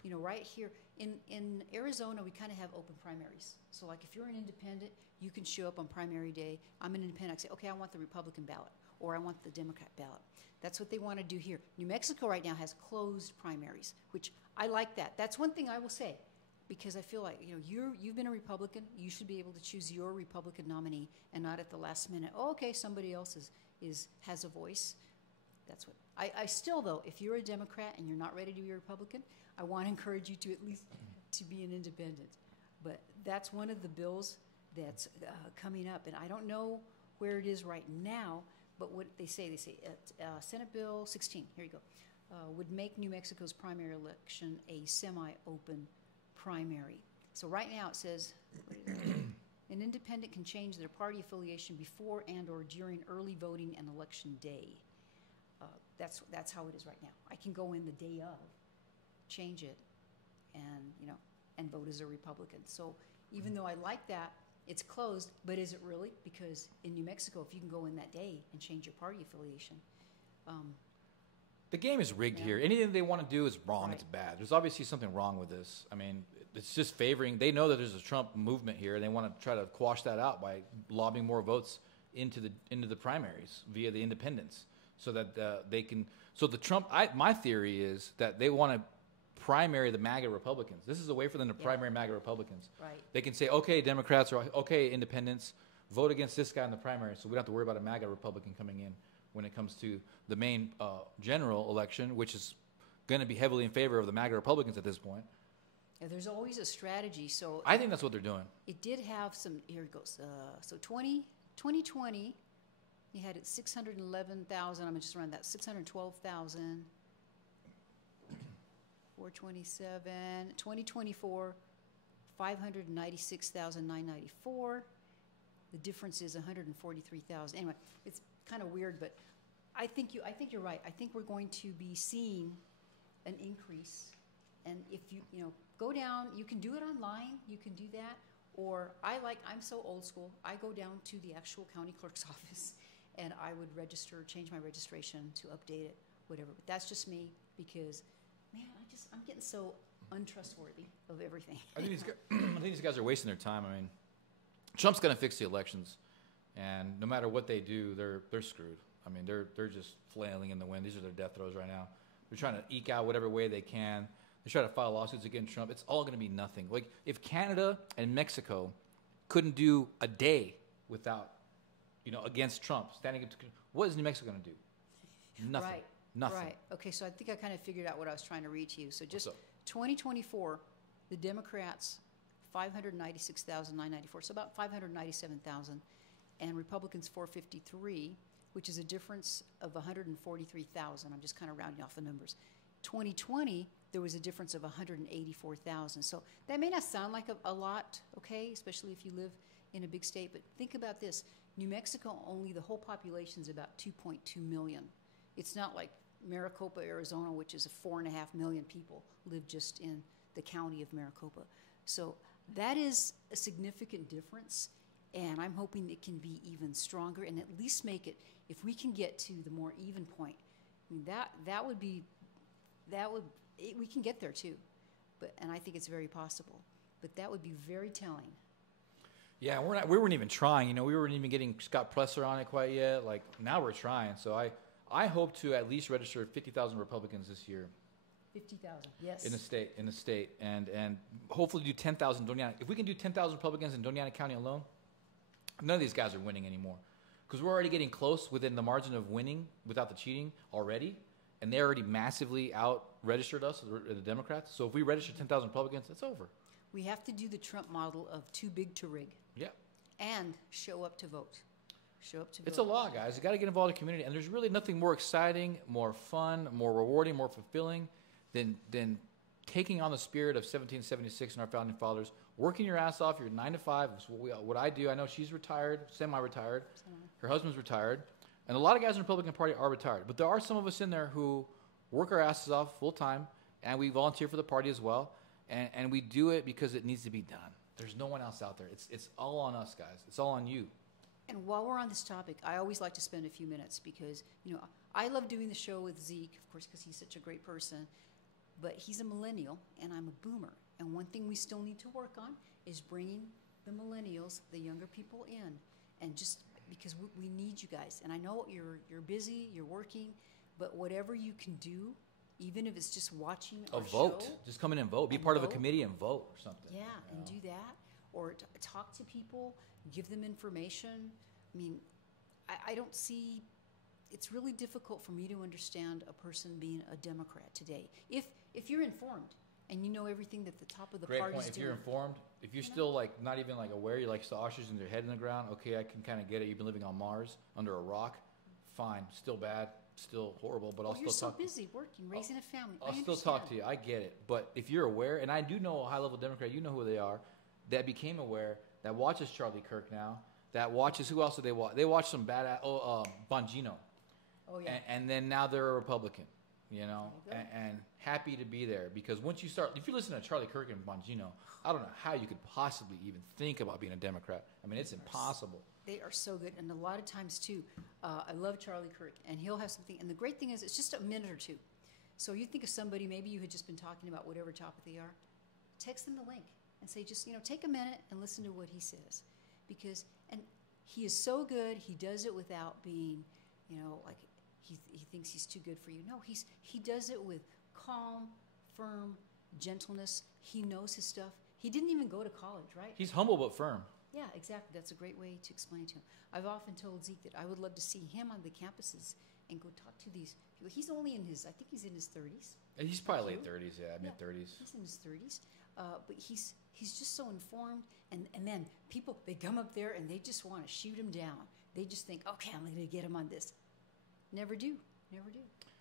right here. In Arizona, we kind of have open primaries. So, like, if you're an independent, you can show up on primary day. I'm an independent. I say, okay, I want the Republican ballot, or I want the Democrat ballot. That's what they want to do here. New Mexico right now has closed primaries, which I like that. That's one thing I will say, because I feel like, you've been a Republican. You should be able to choose your Republican nominee and not at the last minute, oh, okay, somebody else has a voice. That's what I still, though, if you're a Democrat and you're not ready to be a Republican, I want to encourage you to at least to be an independent. But that's one of the bills that's coming up, and I don't know where it is right now, but what they say Senate Bill 16, here you go, would make New Mexico's primary election a semi-open primary. So right now it says, an independent can change their party affiliation before and or during early voting and election day. That's how it is right now. I can go in the day of, change it, and vote as a Republican. So even though I like that, it's closed, but is it really? Because in New Mexico, if you can go in that day and change your party affiliation. The game is rigged here. Anything they want to do is wrong. Right. It's bad. There's obviously something wrong with this. I mean, it's just favoring. They know that there's a Trump movement here, and they want to try to quash that out by lobbying more votes into the primaries via the independents, so that they can. So the Trump. My theory is that they want to primary the MAGA Republicans. This is a way for them to primary MAGA Republicans. Right. They can say, okay, Democrats, or okay, independents, vote against this guy in the primary, so we don't have to worry about a MAGA Republican coming in when it comes to the main general election, which is going to be heavily in favor of the MAGA Republicans at this point. Yeah, there's always a strategy. So I think that's what they're doing. It did have some. Here it goes. So 2020, you had it 611,000. I'm just around that 612,000. 427. 2024, 596,994. The difference is 143,000. Anyway, it's kind of weird, but I think you're right. I think we're going to be seeing an increase. And if you go down, you can do it online. You can do that. Or I'm so old school. I go down to the actual county clerk's office, and I would change my registration to update it, whatever. But that's just me, because, man, I'm getting so untrustworthy of everything. I think these guys are wasting their time. I mean, Trump's going to fix the elections, and no matter what they do, they're screwed. I mean, they're just flailing in the wind. These are their death throes right now. They're trying to eke out whatever way they can. They try to file lawsuits against Trump. It's all going to be nothing. Like, if Canada and Mexico couldn't do a day without, against Trump, standing up to, what is New Mexico going to do? Nothing. Right. Nothing. Right. Okay, so I think I kind of figured out what I was trying to read to you. So just 2024, the Democrats, 596,994, so about 597,000, and Republicans 453. which is a difference of 143,000. I'm just kind of rounding off the numbers. 2020, there was a difference of 184,000. So that may not sound like a lot, okay, especially if you live in a big state, but think about this. New Mexico, only the whole population is about 2.2 million. It's not like Maricopa, Arizona, which is 4.5 million people live just in the county of Maricopa. So that is a significant difference, and I'm hoping it can be even stronger and at least make it, if we can get to the more even point, I mean, we can get there too, and I think it's very possible, but that would be very telling. Yeah, we weren't even trying, you know, we weren't even getting Scott Presser on it quite yet. Like, now we're trying, so I hope to at least register 50,000 Republicans this year. 50,000, yes. In the state, and hopefully do 10,000 Doña. If we can do 10,000 Republicans in Doña County alone, none of these guys are winning anymore, because we're already getting close within the margin of winning without the cheating already, and they already massively out-registered us, the Democrats. So if we register 10,000 Republicans, it's over. We have to do the Trump model of too big to rig. Yeah. And show up to vote. It's a law, guys. You got to get involved in the community, and there's really nothing more exciting, more fun, more rewarding, more fulfilling than taking on the spirit of 1776 and our founding fathers, working your ass off. You're 9 to 5. Is what I do. I know she's retired, semi-retired. Her husband's retired, and a lot of guys in the Republican Party are retired. But there are some of us in there who work our asses off full time, and we volunteer for the party as well, and we do it because it needs to be done. There's no one else out there. It's all on us, guys. It's all on you. And while we're on this topic, I always like to spend a few minutes because, you know, I love doing the show with Zeke, of course, because he's such a great person. But he's a millennial, and I'm a boomer. And one thing we still need to work on is bringing the millennials, the younger people in. And just because we need you guys. And I know you're busy, you're working, but whatever you can do, even if it's just watching our vote. show, just come in and vote. Be part of a committee and vote or something. Yeah, and do that. Or talk to people, give them information. I mean, I don't see... It's really difficult for me to understand a person being a Democrat today. If you're informed and you know everything that the top of the party's doing. If you're informed, if you're still like not even like aware, you're like still ostriches in your head in the ground. Okay, I can kind of get it. You've been living on Mars under a rock. Fine, still bad, still horrible, but I'll still talk. You're so busy working, raising a family. I'll still talk to you. I get it. But if you're aware, and I do know a high-level Democrat, you know who they are, that became aware, that watches Charlie Kirk now, that watches, who else do they watch? They watch some badass, Bongino. Oh, yeah. And then now they're a Republican, you know, and happy to be there. Because once you start, if you listen to Charlie Kirk and Bongino, I don't know how you could possibly even think about being a Democrat. I mean, it's impossible. They are so good. And a lot of times, too, I love Charlie Kirk, and he'll have something. And the great thing is it's just a minute or two. So you think of somebody, maybe you had just been talking about whatever topic they are, text them the link and say, just, you know, take a minute and listen to what he says. Because, and he is so good, he does it without being, you know, like, he thinks he's too good for you. No, he does it with calm, firm gentleness. He knows his stuff. He didn't even go to college, right? He's humble but firm. Yeah, exactly. That's a great way to explain to him. I've often told Zeke that I would love to see him on the campuses and go talk to these people. He's only in his, I think he's in his 30s. He's probably late 30s, mid-30s. He's in his 30s. But he's just so informed. And then people, they come up there and they just want to shoot him down. They just think, okay, I'm going to get him on this. Never do.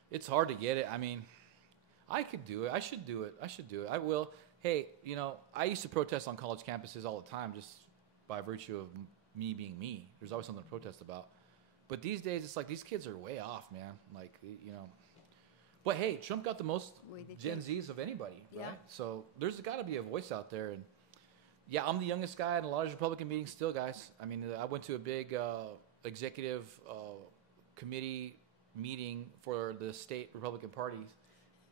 It's hard to get it. I mean, I could do it. I should do it. I will. Hey, you know, I used to protest on college campuses all the time just by virtue of me being me. There's always something to protest about. But these days, it's like these kids are way off, man. Like, you know. But hey, Trump got the most Gen Zs of anybody, right? So there's got to be a voice out there. And yeah, I'm the youngest guy in a lot of Republican meetings still, guys. I mean, I went to a big executive committee meeting for the state Republican Party.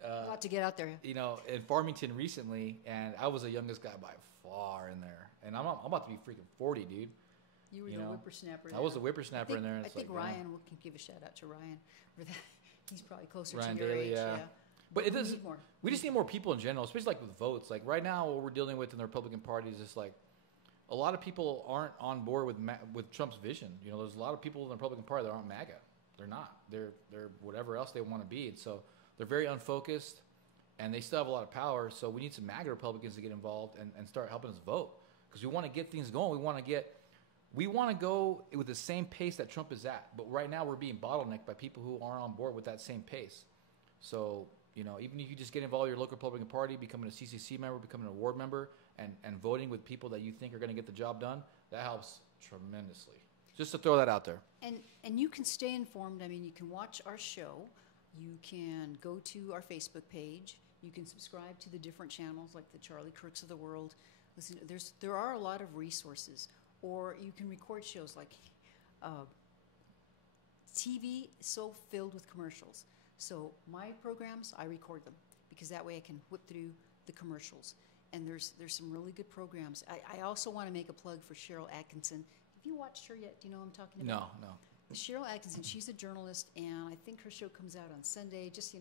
A lot to get out there. You know, in Farmington recently, and I was the youngest guy by far in there. And I'm about to be freaking 40, dude. You were the whippersnapper. I was the whippersnapper in there. And I think Ryan, we can give a shout out to Ryan for that. He's probably closer Ryan to your Daly, age. Yeah. But it does. We just need more people in general, especially like with votes. Like right now, what we're dealing with in the Republican Party is just like a lot of people aren't on board with Trump's vision. You know, there's a lot of people in the Republican Party that aren't MAGA. They're not. They're whatever else they want to be. And so they're very unfocused, and they still have a lot of power. So we need some MAGA Republicans to get involved and start helping us vote, because we want to get things going. We want to get We want to go with the same pace that Trump is at, but right now we're being bottlenecked by people who aren't on board with that same pace. So, even if you just get involved in your local Republican Party, becoming a CCC member, becoming an award member, and voting with people that you think are going to get the job done, that helps tremendously. Just to throw that out there. And you can stay informed. I mean, you can watch our show. You can go to our Facebook page. You can subscribe to the different channels like the Charlie Kirks of the world. Listen, there are a lot of resources. Or you can record shows like TV is so filled with commercials. So my programs, I record them because that way I can whip through the commercials. And there's some really good programs. I also want to make a plug for Cheryl Atkinson. Have you watched her yet? Do you know what I'm talking about? No. Cheryl Atkinson, she's a journalist, and I think her show comes out on Sunday. Just,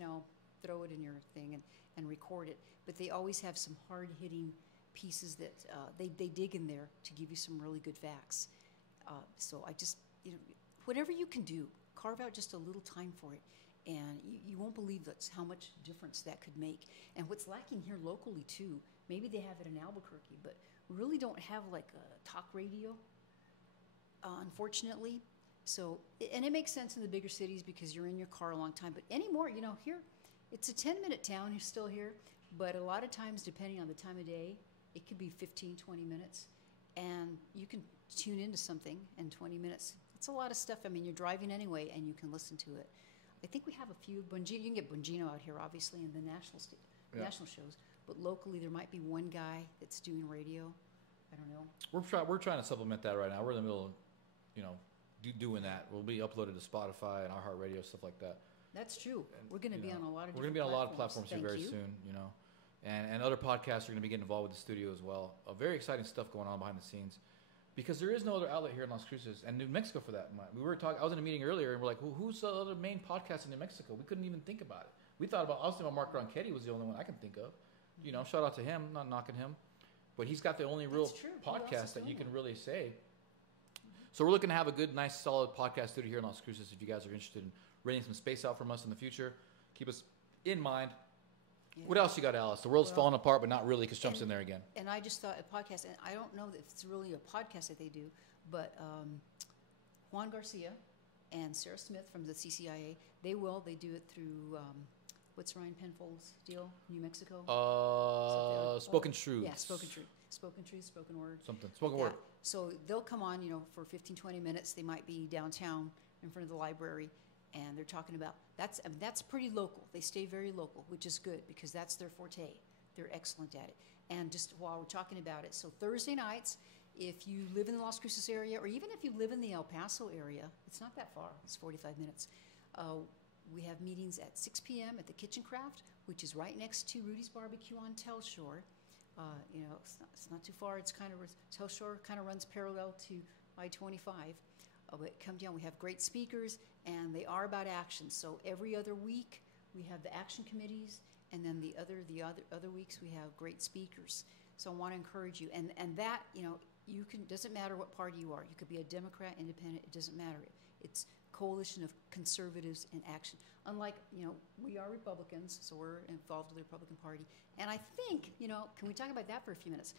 throw it in your thing and record it. But they always have some hard-hitting pieces that they dig in there to give you some really good facts. So I just, whatever you can do, carve out just a little time for it. And you won't believe that's how much difference that could make. And what's lacking here locally, too, maybe they have it in Albuquerque, but we really don't have like a talk radio, unfortunately. So, and it makes sense in the bigger cities because you're in your car a long time. But anymore, here, it's a 10-minute town. You're still here. But a lot of times, depending on the time of day, it could be 15, 20 minutes. And you can tune into something in 20 minutes. It's a lot of stuff. I mean, you're driving anyway, and you can listen to it. I think we have a few. You can get Bongino out here, obviously, in the national shows. But locally, there might be one guy that's doing radio. I don't know. We're trying to supplement that right now. We're in the middle of, doing that. We'll be uploaded to Spotify and iHeartRadio, stuff like that. That's true. We're going to be on a lot of. We're going to be on a lot of platforms here very soon. And other podcasts are going to be getting involved with the studio as well. Very exciting stuff going on behind the scenes. Because there is no other outlet here in Las Cruces and New Mexico for that. We were talking. I was in a meeting earlier, and we're like, "Who's the other main podcast in New Mexico?" We couldn't even think about it. I was thinking about Mark Ronchetti was the only one I can think of. Shout out to him. Not knocking him, but he's got the only real podcast that you can really say. So we're looking to have a good, nice, solid podcast studio here in Las Cruces. If you guys are interested in renting some space out from us in the future, keep us in mind. Yeah. What else you got, Alice? The world's falling apart, but not really because Trump's in there again. And I just thought a podcast, and I don't know if it's really a podcast that they do, but Juan Garcia and Sarah Smith from the CCIA, they do it through, what's Ryan Penfold's deal, New Mexico? Spoken Truth. Yeah, Spoken Truth. Spoken Truth, Spoken Word. Something. Spoken Word. So they'll come on, for 15, 20 minutes. They might be downtown in front of the library, and they're talking about, that's pretty local. They stay very local, which is good because that's their forte. They're excellent at it. And just while we're talking about it, so Thursday nights, if you live in the Las Cruces area, or even if you live in the El Paso area, it's not that far. It's 45 minutes. We have meetings at 6 p.m. at the Kitchen Craft, which is right next to Rudy's Barbecue on Telshore. It's not too far. It's Telshore kind of runs parallel to I-25. But come down. We have great speakers, and they are about action. So every other week we have the action committees, and then the other weeks we have great speakers. So I want to encourage you, and that you can. Doesn't matter what party you are. You could be a Democrat, Independent. It doesn't matter. It's coalition of conservatives in action. Unlike we are Republicans, so we're involved with the Republican Party. And I think can we talk about that for a few minutes?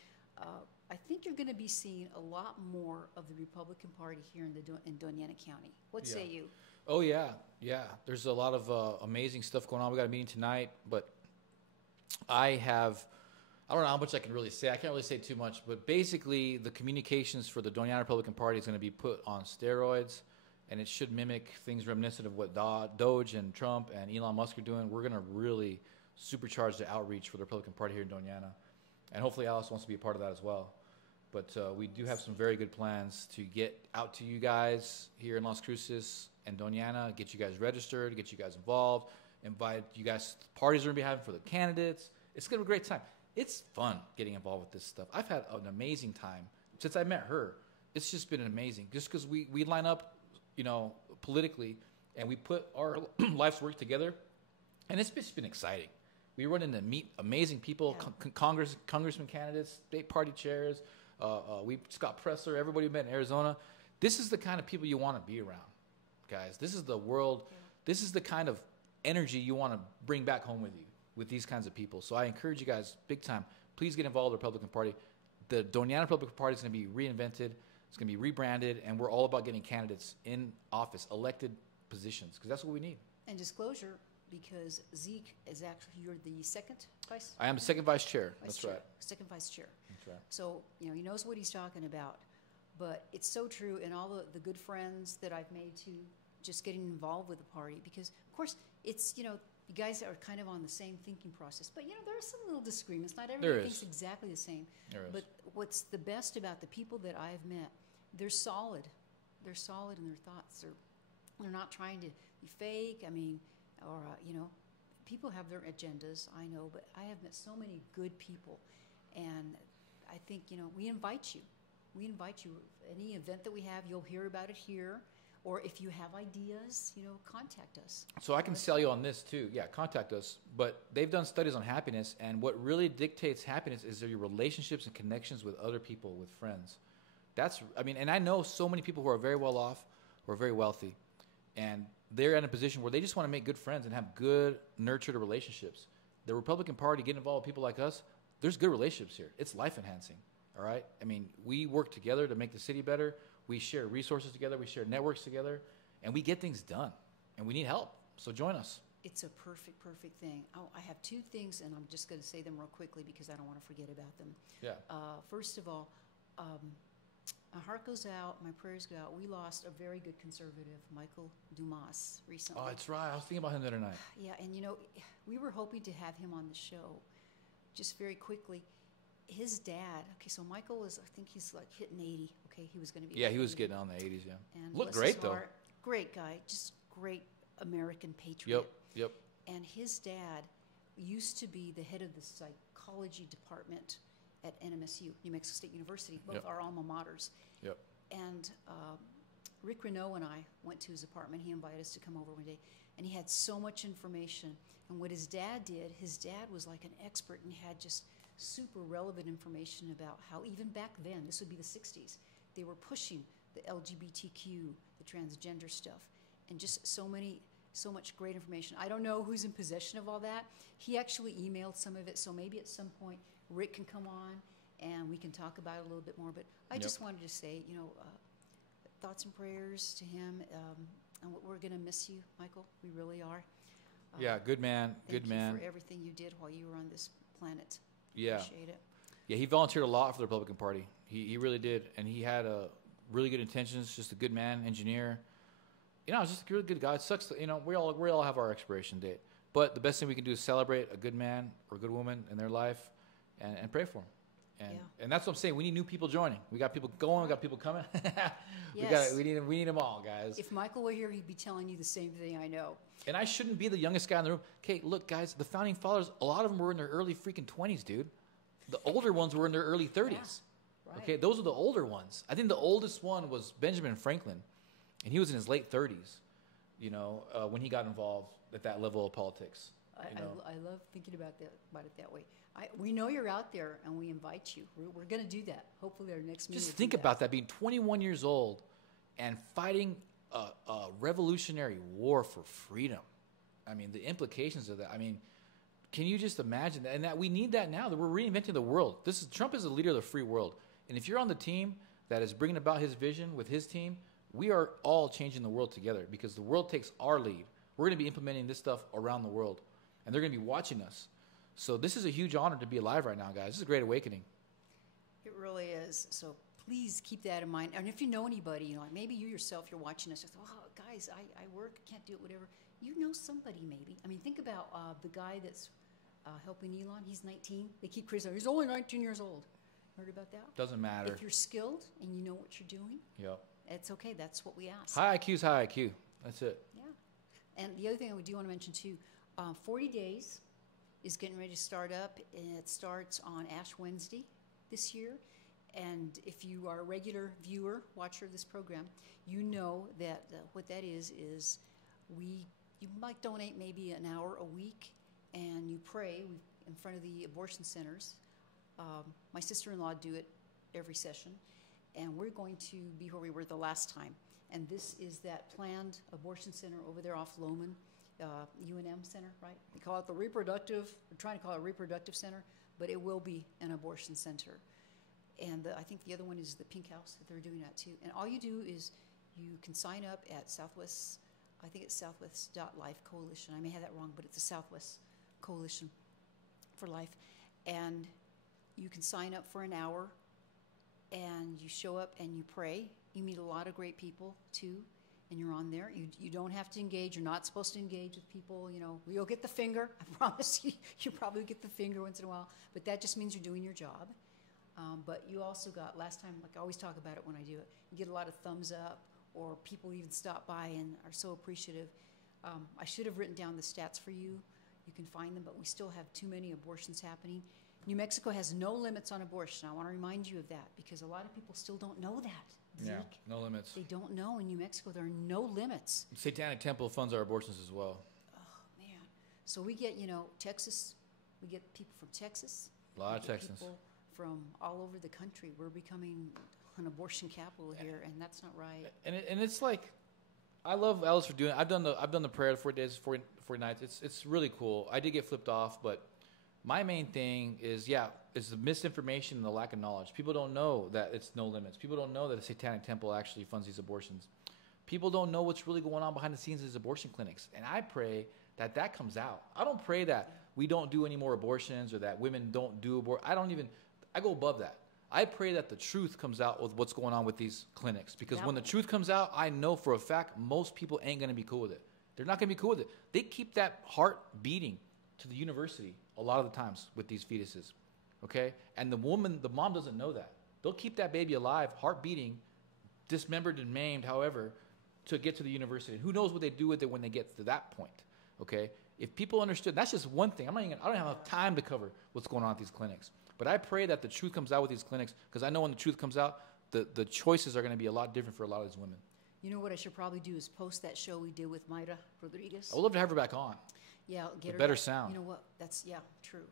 I think you're going to be seeing a lot more of the Republican Party here in Doña Ana County. What say you? Oh, yeah. There's a lot of amazing stuff going on. We got a meeting tonight, but I don't know how much I can really say. I can't really say too much, but basically the communications for the Doña Ana Republican Party is going to be put on steroids, and it should mimic things reminiscent of what DOGE and Trump and Elon Musk are doing. We're going to really supercharge the outreach for the Republican Party here in Doña Ana. And hopefully Alice wants to be a part of that as well. But we do have some very good plans to get out to you guys here in Las Cruces and Doña Ana, get you guys registered, get you guys involved, invite you guys to the parties we're going to be having for the candidates. It's going to be a great time. It's fun getting involved with this stuff. I've had an amazing time since I met her. It's just been amazing. Just because we line up, politically, and we put our life's work together, and it's just been exciting. We run in to meet amazing people, congressman candidates, state party chairs. Scott Presser, everybody we met in Arizona. This is the kind of people you want to be around, guys. This is the world. Yeah. This is the kind of energy you want to bring back home with you, with these kinds of people. So I encourage you guys big time. Please get involved with the Republican Party. The Doña Ana Republican Party is going to be reinvented. It's It's going to be rebranded, and we're all about getting candidates in office, elected positions, because that's what we need. And disclosure, because Zeke is actually, you're the second vice? I am the second vice chair. That's right. Second vice chair. That's right. So, you know, he knows what he's talking about. But it's so true, and all the good friends that I've made to just getting involved with the party, because, of course, it's, you know, you guys are kind of on the same thinking process. But, you know, there are some little disagreements. Not everybody thinks exactly the same. There is. But what's the best about the people that I've met, they're solid. They're solid in their thoughts. They're not trying to be fake. I mean, or, you know, people have their agendas, I know, but I have met so many good people. And I think, you know, we invite you. We invite you. Any event that we have, you'll hear about it here. Or if you have ideas, you know, contact us. So I can sell you on this too. Yeah, contact us. But they've done studies on happiness, and what really dictates happiness is your relationships and connections with other people, with friends. That's, I mean, and I know so many people who are very well off, who are very wealthy, and they're in a position where they just want to make good friends and have good, nurtured relationships. The Republican Party, getting involved with people like us, there's good relationships here. It's life enhancing. All right? I mean, we work together to make the city better. We share resources together. We share networks together. And we get things done. And we need help. So join us. It's a perfect thing. Oh, I have two things, and I'm just going to say them real quickly because I don't want to forget about them. Yeah. First of all, my heart goes out, my prayers go out. We lost a very good conservative, Michael Dumas, recently. Oh, that's right. I was thinking about him the other night. Yeah, and you know, we were hoping to have him on the show. Just very quickly, his dad, okay, so Michael was, I think he's like hitting 80, okay? He was going to be. Yeah, he was getting on the 80s, yeah. And looked great, though. Great guy, just great American patriot. Yep. And his dad used to be the head of the psychology department at NMSU, New Mexico State University, both our alma maters. Yep. And Rick Renault and I went to his apartment. He invited us to come over one day, and he had so much information. And what his dad did, his dad was like an expert and had just super relevant information about how even back then, this would be the 60s, they were pushing the LGBTQ, the transgender stuff, and just so much great information. I don't know who's in possession of all that. He actually emailed some of it, so maybe at some point Rick can come on and we can talk about it a little bit more. But I just wanted to say, you know, thoughts and prayers to him, and we're going to miss you, Michael. We really are. Yeah, good man, Thank you for everything you did while you were on this planet. Yeah. Appreciate it. Yeah, he volunteered a lot for the Republican Party. He really did, and he had really good intentions. Just a good man, engineer. You know, just a really good guy. It sucks that, you know, we all have our expiration date, but the best thing we can do is celebrate a good man or a good woman in their life, and pray for them. And that's what I'm saying. We need new people joining. We got people going. We got people coming. Yes. We need them all, guys. If Michael were here, he'd be telling you the same thing I know. And I shouldn't be the youngest guy in the room. Okay, look, guys, the founding fathers, a lot of them were in their early freaking 20s, dude. The older ones were in their early 30s. Yeah, right. Okay, those are the older ones. I think the oldest one was Benjamin Franklin, and he was in his late 30s, you know, when he got involved at that level of politics. I love thinking about it that way. We know you're out there, and we invite you. We're going to do that. Hopefully our next meeting. Just think about that, being 21 years old and fighting a revolutionary war for freedom. I mean, the implications of that. I mean, can you just imagine that? And that we need that now, that we're reinventing the world. Trump is the leader of the free world. And if you're on the team that is bringing about his vision with his team, we are all changing the world together, because the world takes our lead. We're going to be implementing this stuff around the world, and they're going to be watching us. So this is a huge honor to be alive right now, guys. This is a great awakening. It really is. So please keep that in mind. And if you know anybody, you know, maybe you yourself, you're watching us, oh, guys, I work, I can't do it, whatever. You know somebody maybe. I mean, think about the guy that's helping Elon. He's 19. They keep criticizing. He's only 19 years old. Heard about that? Doesn't matter. If you're skilled and you know what you're doing, yep, it's okay. That's what we ask. High IQ is high IQ. That's it. Yeah. And the other thing I do want to mention too, 40 Days is getting ready to start up. And it starts on Ash Wednesday this year. And if you are a regular viewer, watcher of this program, you know that what that is you might donate maybe an hour a week, and you pray in front of the abortion centers. My sister-in-law do it every session, and we're going to be where we were the last time. And this is that planned abortion center over there off Lohman, UNM Center, right? They call it we're trying to call it a reproductive center, but it will be an abortion center. And I think the other one is the Pink House that they're doing that too. And all you do is you can sign up at Southwest, I think it's Southwest.Life Coalition. I may have that wrong, but it's a Southwest Coalition for Life. And you can sign up for an hour, and you show up and you pray. You meet a lot of great people too, and you're on there. You don't have to engage. You're not supposed to engage with people. You know, you'll get the finger. I promise you, you probably get the finger once in a while. But that just means you're doing your job. But you also got, last time, like I always talk about it when I do it, you get a lot of thumbs up, or people even stop by and are so appreciative. I should have written down the stats for you. You can find them, but we still have too many abortions happening. New Mexico has no limits on abortion. I want to remind you of that because a lot of people still don't know that. Zeke. Yeah, no limits. They don't know in New Mexico there are no limits. Satanic Temple funds our abortions as well. Oh, man. So we get, Texas. We get people from Texas. A lot of Texans. People from all over the country. We're becoming an abortion capital here, and that's not right. And it's like, I love Alice for doing it. I've done the prayer 4 days, 4 nights. It's really cool. I did get flipped off, but my main thing is the misinformation and the lack of knowledge. People don't know that it's no limits. People don't know that the Satanic Temple actually funds these abortions. People don't know what's really going on behind the scenes of these abortion clinics. And I pray that comes out. I don't pray that we don't do any more abortions or that women don't do abortion. I go above that. I pray that the truth comes out with what's going on with these clinics. Because when the truth comes out, I know for a fact most people ain't going to be cool with it. They're not going to be cool with it. They keep that heart beating to the university a lot of the times with these fetuses, okay? And the mom doesn't know that. They'll keep that baby alive, heart beating, dismembered and maimed, however, to get to the university. And who knows what they do with it when they get to that point, okay? If people understood, that's just one thing. I don't have enough time to cover what's going on at these clinics. But I pray that the truth comes out with these clinics because I know when the truth comes out, the choices are going to be a lot different for a lot of these women. You know what I should probably do is post that show we did with Mayra Rodriguez. I would love to have her back on. Yeah, get her better back. sound. You know what? That's true.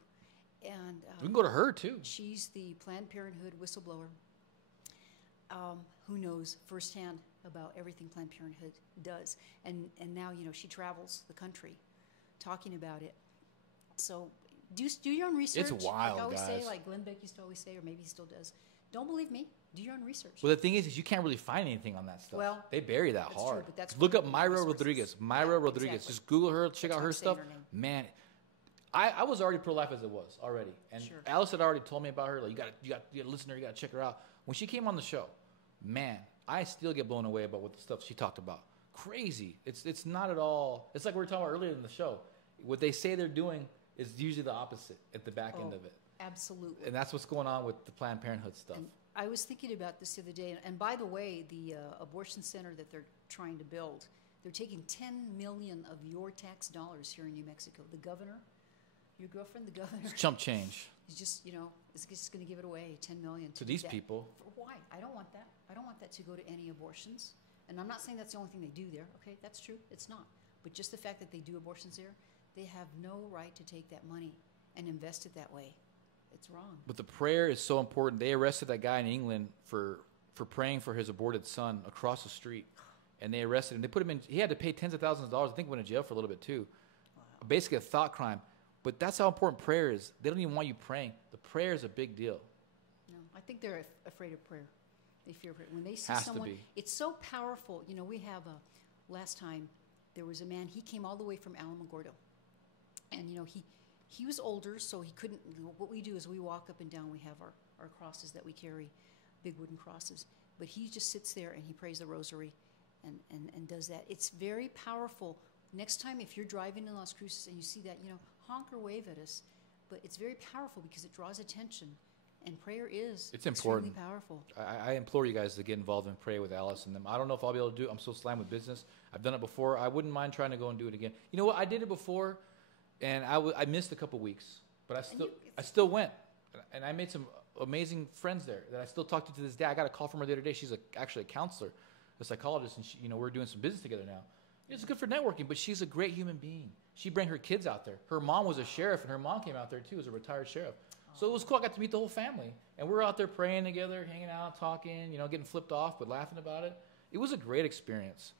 And we can go to her too. She's the Planned Parenthood whistleblower who knows firsthand about everything Planned Parenthood does. And now, she travels the country talking about it. So do your own research. It's wild, like I always guys. say, like Glenn Beck used to always say, or maybe he still does. Don't believe me. Do your own research. Well, the thing is you can't really find anything on that stuff. Well, they bury that that's hard. True, but that's look up Mayra Rodriguez. Mayra Rodriguez. Exactly. Just Google her, check out her stuff. Her Man, I was already pro-life as it was already, and sure. Alice had already told me about her. Like you got to listen to her. You got to check her out. When she came on the show, man, I still get blown away about what the stuff she talked about. Crazy. It's not at all. It's like we were talking about earlier in the show. What they say they're doing is usually the opposite at the back end of it. Absolutely. And that's what's going on with the Planned Parenthood stuff. And I was thinking about this the other day, and by the way, the abortion center that they're trying to build, they're taking $10 million of your tax dollars here in New Mexico. The governor, your girlfriend, the governor, it's chump change. He's just, is just going to give it away, $10 million to these people. Why? I don't want that. I don't want that to go to any abortions. And I'm not saying that's the only thing they do there. Okay, that's true. It's not. But just the fact that they do abortions there, they have no right to take that money and invest it that way. It's wrong. But the prayer is so important. They arrested that guy in England for praying for his aborted son across the street. And they arrested him. They put him in. He had to pay tens of thousands of dollars. I think he went to jail for a little bit too. Wow. Basically a thought crime. But that's how important prayer is. They don't even want you praying. The prayer is a big deal. No, I think they're afraid of prayer. They fear prayer. When they see Has someone, to be. It's so powerful. We have last time there was a man. He came all the way from Alamogordo, and he was older, so he couldn't. What we do is we walk up and down. We have our crosses that we carry, big wooden crosses. But he just sits there and he prays the rosary, and does that. It's very powerful. Next time, if you're driving in Las Cruces and you see that, honk or wave at us. But it's very powerful because it draws attention, and prayer is extremely powerful. I implore you guys to get involved and pray with Alice and them. I don't know if I'll be able to do it. I'm so slammed with business. I've done it before. I wouldn't mind trying to go and do it again. You know what? I did it before, and I missed a couple weeks, but I still went, and I made some amazing friends there that I still talk to this day. I got a call from her the other day. She's actually a counselor, a psychologist, and she, we're doing some business together now. It's good for networking, but she's a great human being. She bring her kids out there. Her mom was a sheriff, and her mom came out there too as a retired sheriff. So it was cool. I got to meet the whole family, and we were out there praying together, hanging out, talking, getting flipped off, but laughing about it. It was a great experience.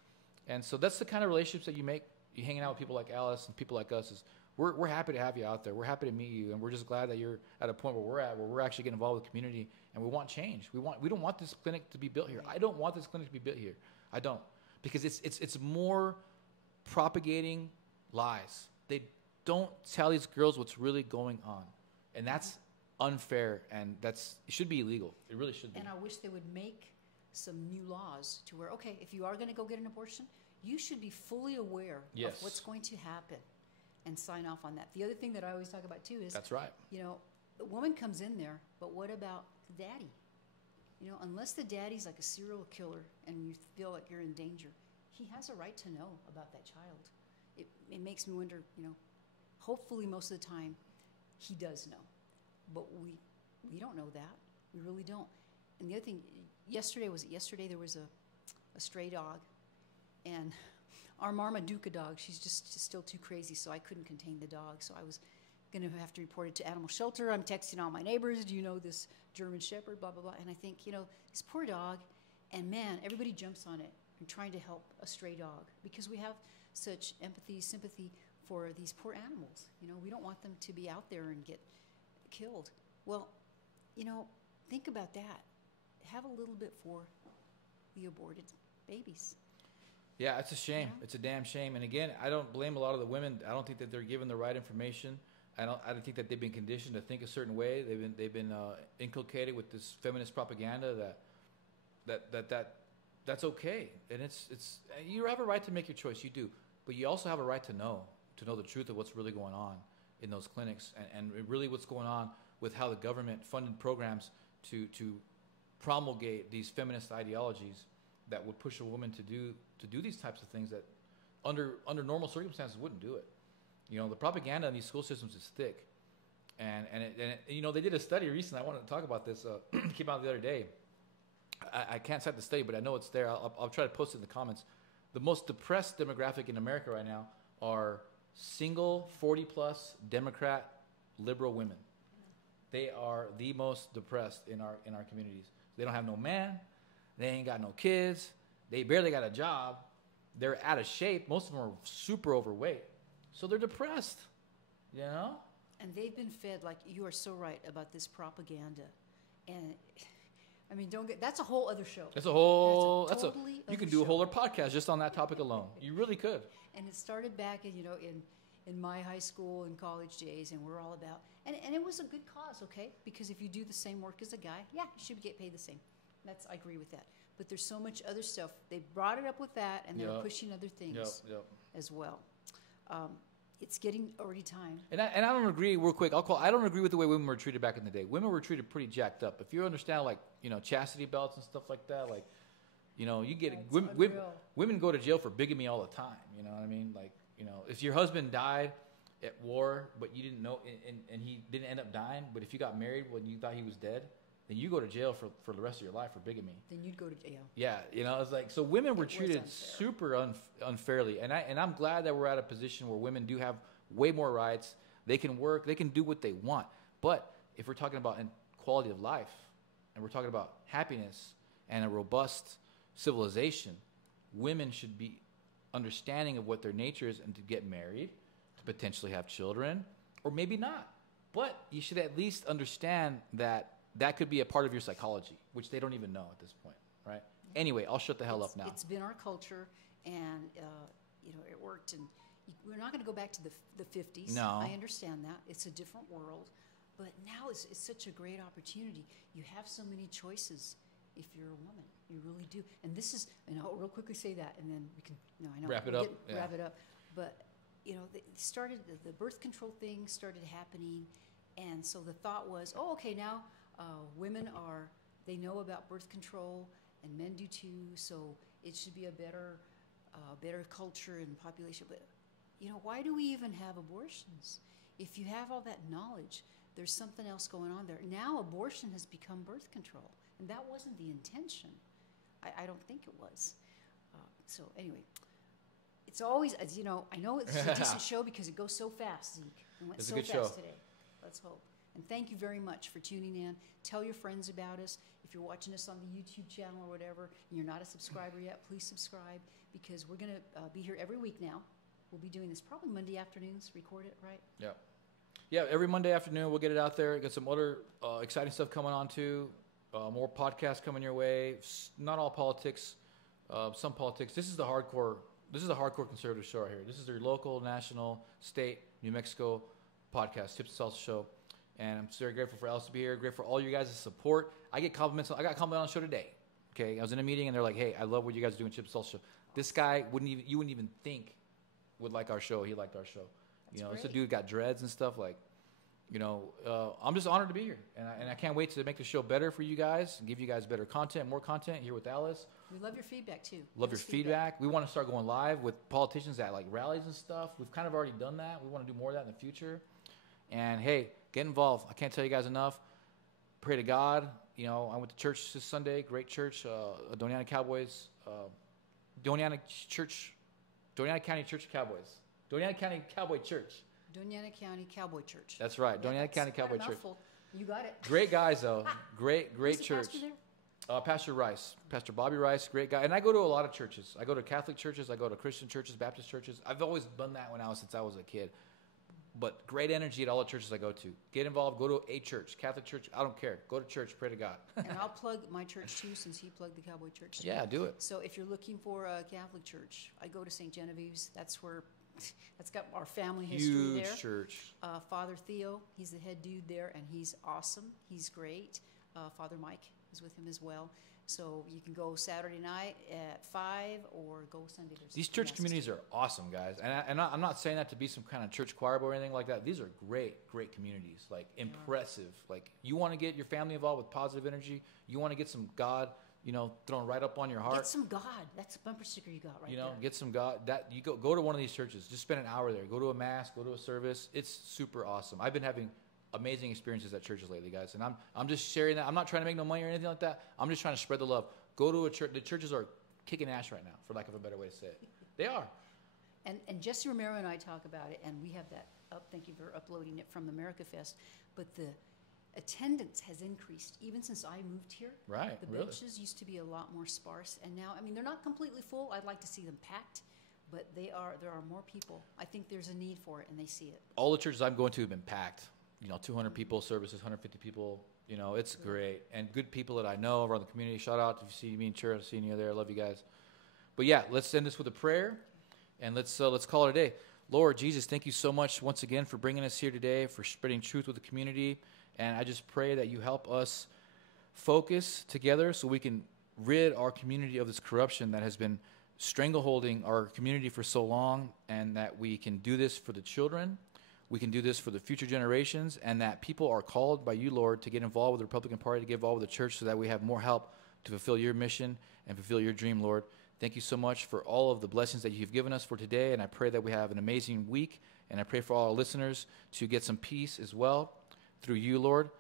And so that's the kind of relationships that you make. You hanging out with people like Alice and people like us is we're happy to have you out there. We're happy to meet you, and we're just glad that you're at a point where we're at, where we're actually getting involved with the community, and we want change. We don't want this clinic to be built here. I don't want this clinic to be built here. I don't, because it's more propagating lies. They don't tell these girls what's really going on, and that's unfair, and it should be illegal. It really should be. And I wish they would make some new laws to where, okay, if you are going to go get an abortion, you should be fully aware of what's going to happen and sign off on that. The other thing that I always talk about too is, that's right. You know, the woman comes in there, but what about the daddy? You know, unless the daddy's like a serial killer and you feel like you're in danger, he has a right to know about that child. It makes me wonder, you know, hopefully most of the time he does know, but we don't know that. We really don't. And the other thing, yesterday there was a stray dog, and our Marmaduke dog, she's just still too crazy, so I couldn't contain the dog. So I was going to have to report it to animal shelter. I'm texting all my neighbors, do you know this German Shepherd, blah, blah, blah. And I think, you know, this poor dog, and man, everybody jumps on it and trying to help a stray dog because we have such empathy, sympathy for these poor animals. You know, we don't want them to be out there and get killed. Well, you know, think about that. Have a little bit for the aborted babies. Yeah, it's a shame. Yeah. It's a damn shame. And again, I don't blame a lot of the women. I don't think that they're given the right information. I don't think that they've been conditioned to think a certain way. They've been inculcated with this feminist propaganda that's okay. And it's you have a right to make your choice. You do, but you also have a right to know the truth of what's really going on in those clinics and really what's going on with how the government funded programs to promulgate these feminist ideologies that would push a woman to do these types of things that under normal circumstances wouldn't do it. You know, the propaganda in these school systems is thick, and you know, they did a study recently. I wanted to talk about this. It came out the other day. I can't cite the study, but I know it's there. I'll try to post it in the comments. The most depressed demographic in America right now are single 40-plus Democrat liberal women. They are the most depressed in our communities. They don't have no man. They ain't got no kids. They barely got a job. They're out of shape. Most of them are super overweight. So they're depressed, you know? And they've been fed, like, you are so right about this propaganda. And, I mean, that's a whole other show. You can do a whole other podcast just on that topic alone. You really could. And it started back in my high school and college days, and we're all about, and it was a good cause, okay? Because if you do the same work as a guy, yeah, you should get paid the same. I agree with that. But there's so much other stuff. They brought it up with that, and they're pushing other things as well. It's getting already time. And I don't agree, real quick, I don't agree with the way women were treated back in the day. Women were treated pretty jacked up. If you understand, like, you know, chastity belts and stuff like that, like, you know, you get women go to jail for bigamy all the time. You know what I mean? Like, you know, if your husband died at war, but you didn't know, and he didn't end up dying, but if you got married when you thought he was dead, then you go to jail for the rest of your life for bigamy. Then you'd go to jail. Yeah, you know, it's like, so women were treated super unfairly, and I'm glad that we're at a position where women do have way more rights. They can work, they can do what they want. But if we're talking about quality of life, and we're talking about happiness and a robust civilization, women should be understanding of what their nature is and to get married, to potentially have children, or maybe not. But you should at least understand that could be a part of your psychology, which they don't even know at this point, right? Yeah. Anyway, I'll shut the hell up now. It's been our culture, and you know, it worked. And we're not going to go back to the 50s. No, I understand that it's a different world, but now it's such a great opportunity. You have so many choices. If you're a woman, you really do. And this is, and I'll real quickly say that, and then we can, wrap it up. Wrap it up. But you know, the birth control thing started happening, and so the thought was, oh, okay, now. Women they know about birth control, and men do too, so it should be a better culture and population. But, you know, why do we even have abortions? If you have all that knowledge, there's something else going on there. Now abortion has become birth control, and that wasn't the intention. I don't think it was. So anyway, it's always, as you know, I know it's a decent show because it goes so fast, Zeke. It went so fast today. Let's hope. And thank you very much for tuning in. Tell your friends about us. If you're watching us on the YouTube channel or whatever, and you're not a subscriber yet, please subscribe, because we're going to be here every week now. we'll be doing this probably Monday afternoons, record it, right? Yeah. Yeah, every Monday afternoon, we'll get it out there. Got some other exciting stuff coming on, too. More podcasts coming your way. Not all politics. Some politics. This is the hardcore conservative show right here. This is their local, national, state, New Mexico podcast, Chips and Salsa show. And I'm very grateful for Alice to be here. Grateful for all you guys' support. I got compliments on the show today. Okay, I was in a meeting and they're like, "Hey, I love what you guys are doing, Chips and Salsa show." This guy you wouldn't even think would like our show. He liked our show. That's great. This dude got dreads and stuff. Like, I'm just honored to be here, and I can't wait to make the show better for you guys and give you guys better content, more content here with Alice. We love your feedback too. Love your feedback. We want to start going live with politicians at like rallies and stuff. We've kind of already done that. We want to do more of that in the future. And hey, get involved. I can't tell you guys enough. Pray to God. I went to church this Sunday. Great church. Doñana Cowboys. Doñana County Church Cowboys. Doñana County Cowboy Church. Doñana County Cowboy Church. That's right. Doñana County Cowboy Church. You got it. Great guys, though. Great Who's church. The pastor there? Pastor Rice. Pastor Bobby Rice. Great guy. And I go to a lot of churches. I go to Catholic churches. I go to Christian churches, Baptist churches. I've always done that since I was a kid. But great energy at all the churches I go to. Get involved. Go to a church. Catholic church. I don't care. Go to church. Pray to God. And I'll plug my church, too, since he plugged the Cowboy Church, too. Yeah, do it. So if you're looking for a Catholic church, I go to St. Genevieve's. That's got our family history there. Huge church. Father Theo, he's the head dude there, and he's awesome. He's great. Father Mike is with him as well. So you can go Saturday night at 5 or go Sunday. These church communities are awesome, guys. And I'm not saying that to be some kind of church choir boy or anything like that. These are great communities, like impressive. Like you want to get your family involved with positive energy. You want to get some God, thrown right up on your heart. Get some God. That's a bumper sticker you got right there. Get some God. That you go to one of these churches. Just spend an hour there. Go to a mass. Go to a service. It's super awesome. I've been having amazing experiences at churches lately, guys, and I'm just sharing that. I'm not trying to make no money or anything like that. I'm just trying to spread the love. Go to a church. The churches are kicking ass right now, for lack of a better way to say it. They are. And Jesse Romero and I talk about it, and we have that up. Thank you for uploading it from the America Fest. But the attendance has increased even since I moved here. Right. The benches used to be a lot more sparse, and now, they're not completely full. I'd like to see them packed, but there are more people. I think there's a need for it, and they see it. All the churches I'm going to have been packed. 200 people, services, 150 people. It's great. And good people that I know around the community. Shout out if you see me in church, seeing you there. I love you guys. But yeah, let's end this with a prayer, and let's call it a day. Lord Jesus, thank you so much once again for bringing us here today, for spreading truth with the community. And I just pray that you help us focus together so we can rid our community of this corruption that has been strangleholding our community for so long, and that we can do this for the children. We can do this for the future generations, and that people are called by you, Lord, to get involved with the Republican Party, to get involved with the church so that we have more help to fulfill your mission and fulfill your dream, Lord. Thank you so much for all of the blessings that you've given us for today, and I pray that we have an amazing week, and I pray for all our listeners to get some peace as well through you, Lord.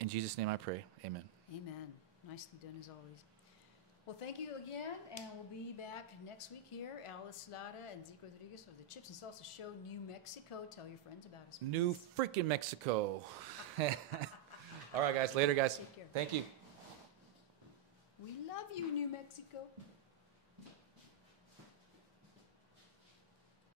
In Jesus' name I pray. Amen. Amen. Nicely done as always. Well, thank you again, and we'll be back next week here. Alice Lada and Zeke Rodriguez of the Chips and Salsa Show, New Mexico. Tell your friends about us. New freaking Mexico. All right, guys. Later, guys. Take care. Thank you. We love you, New Mexico.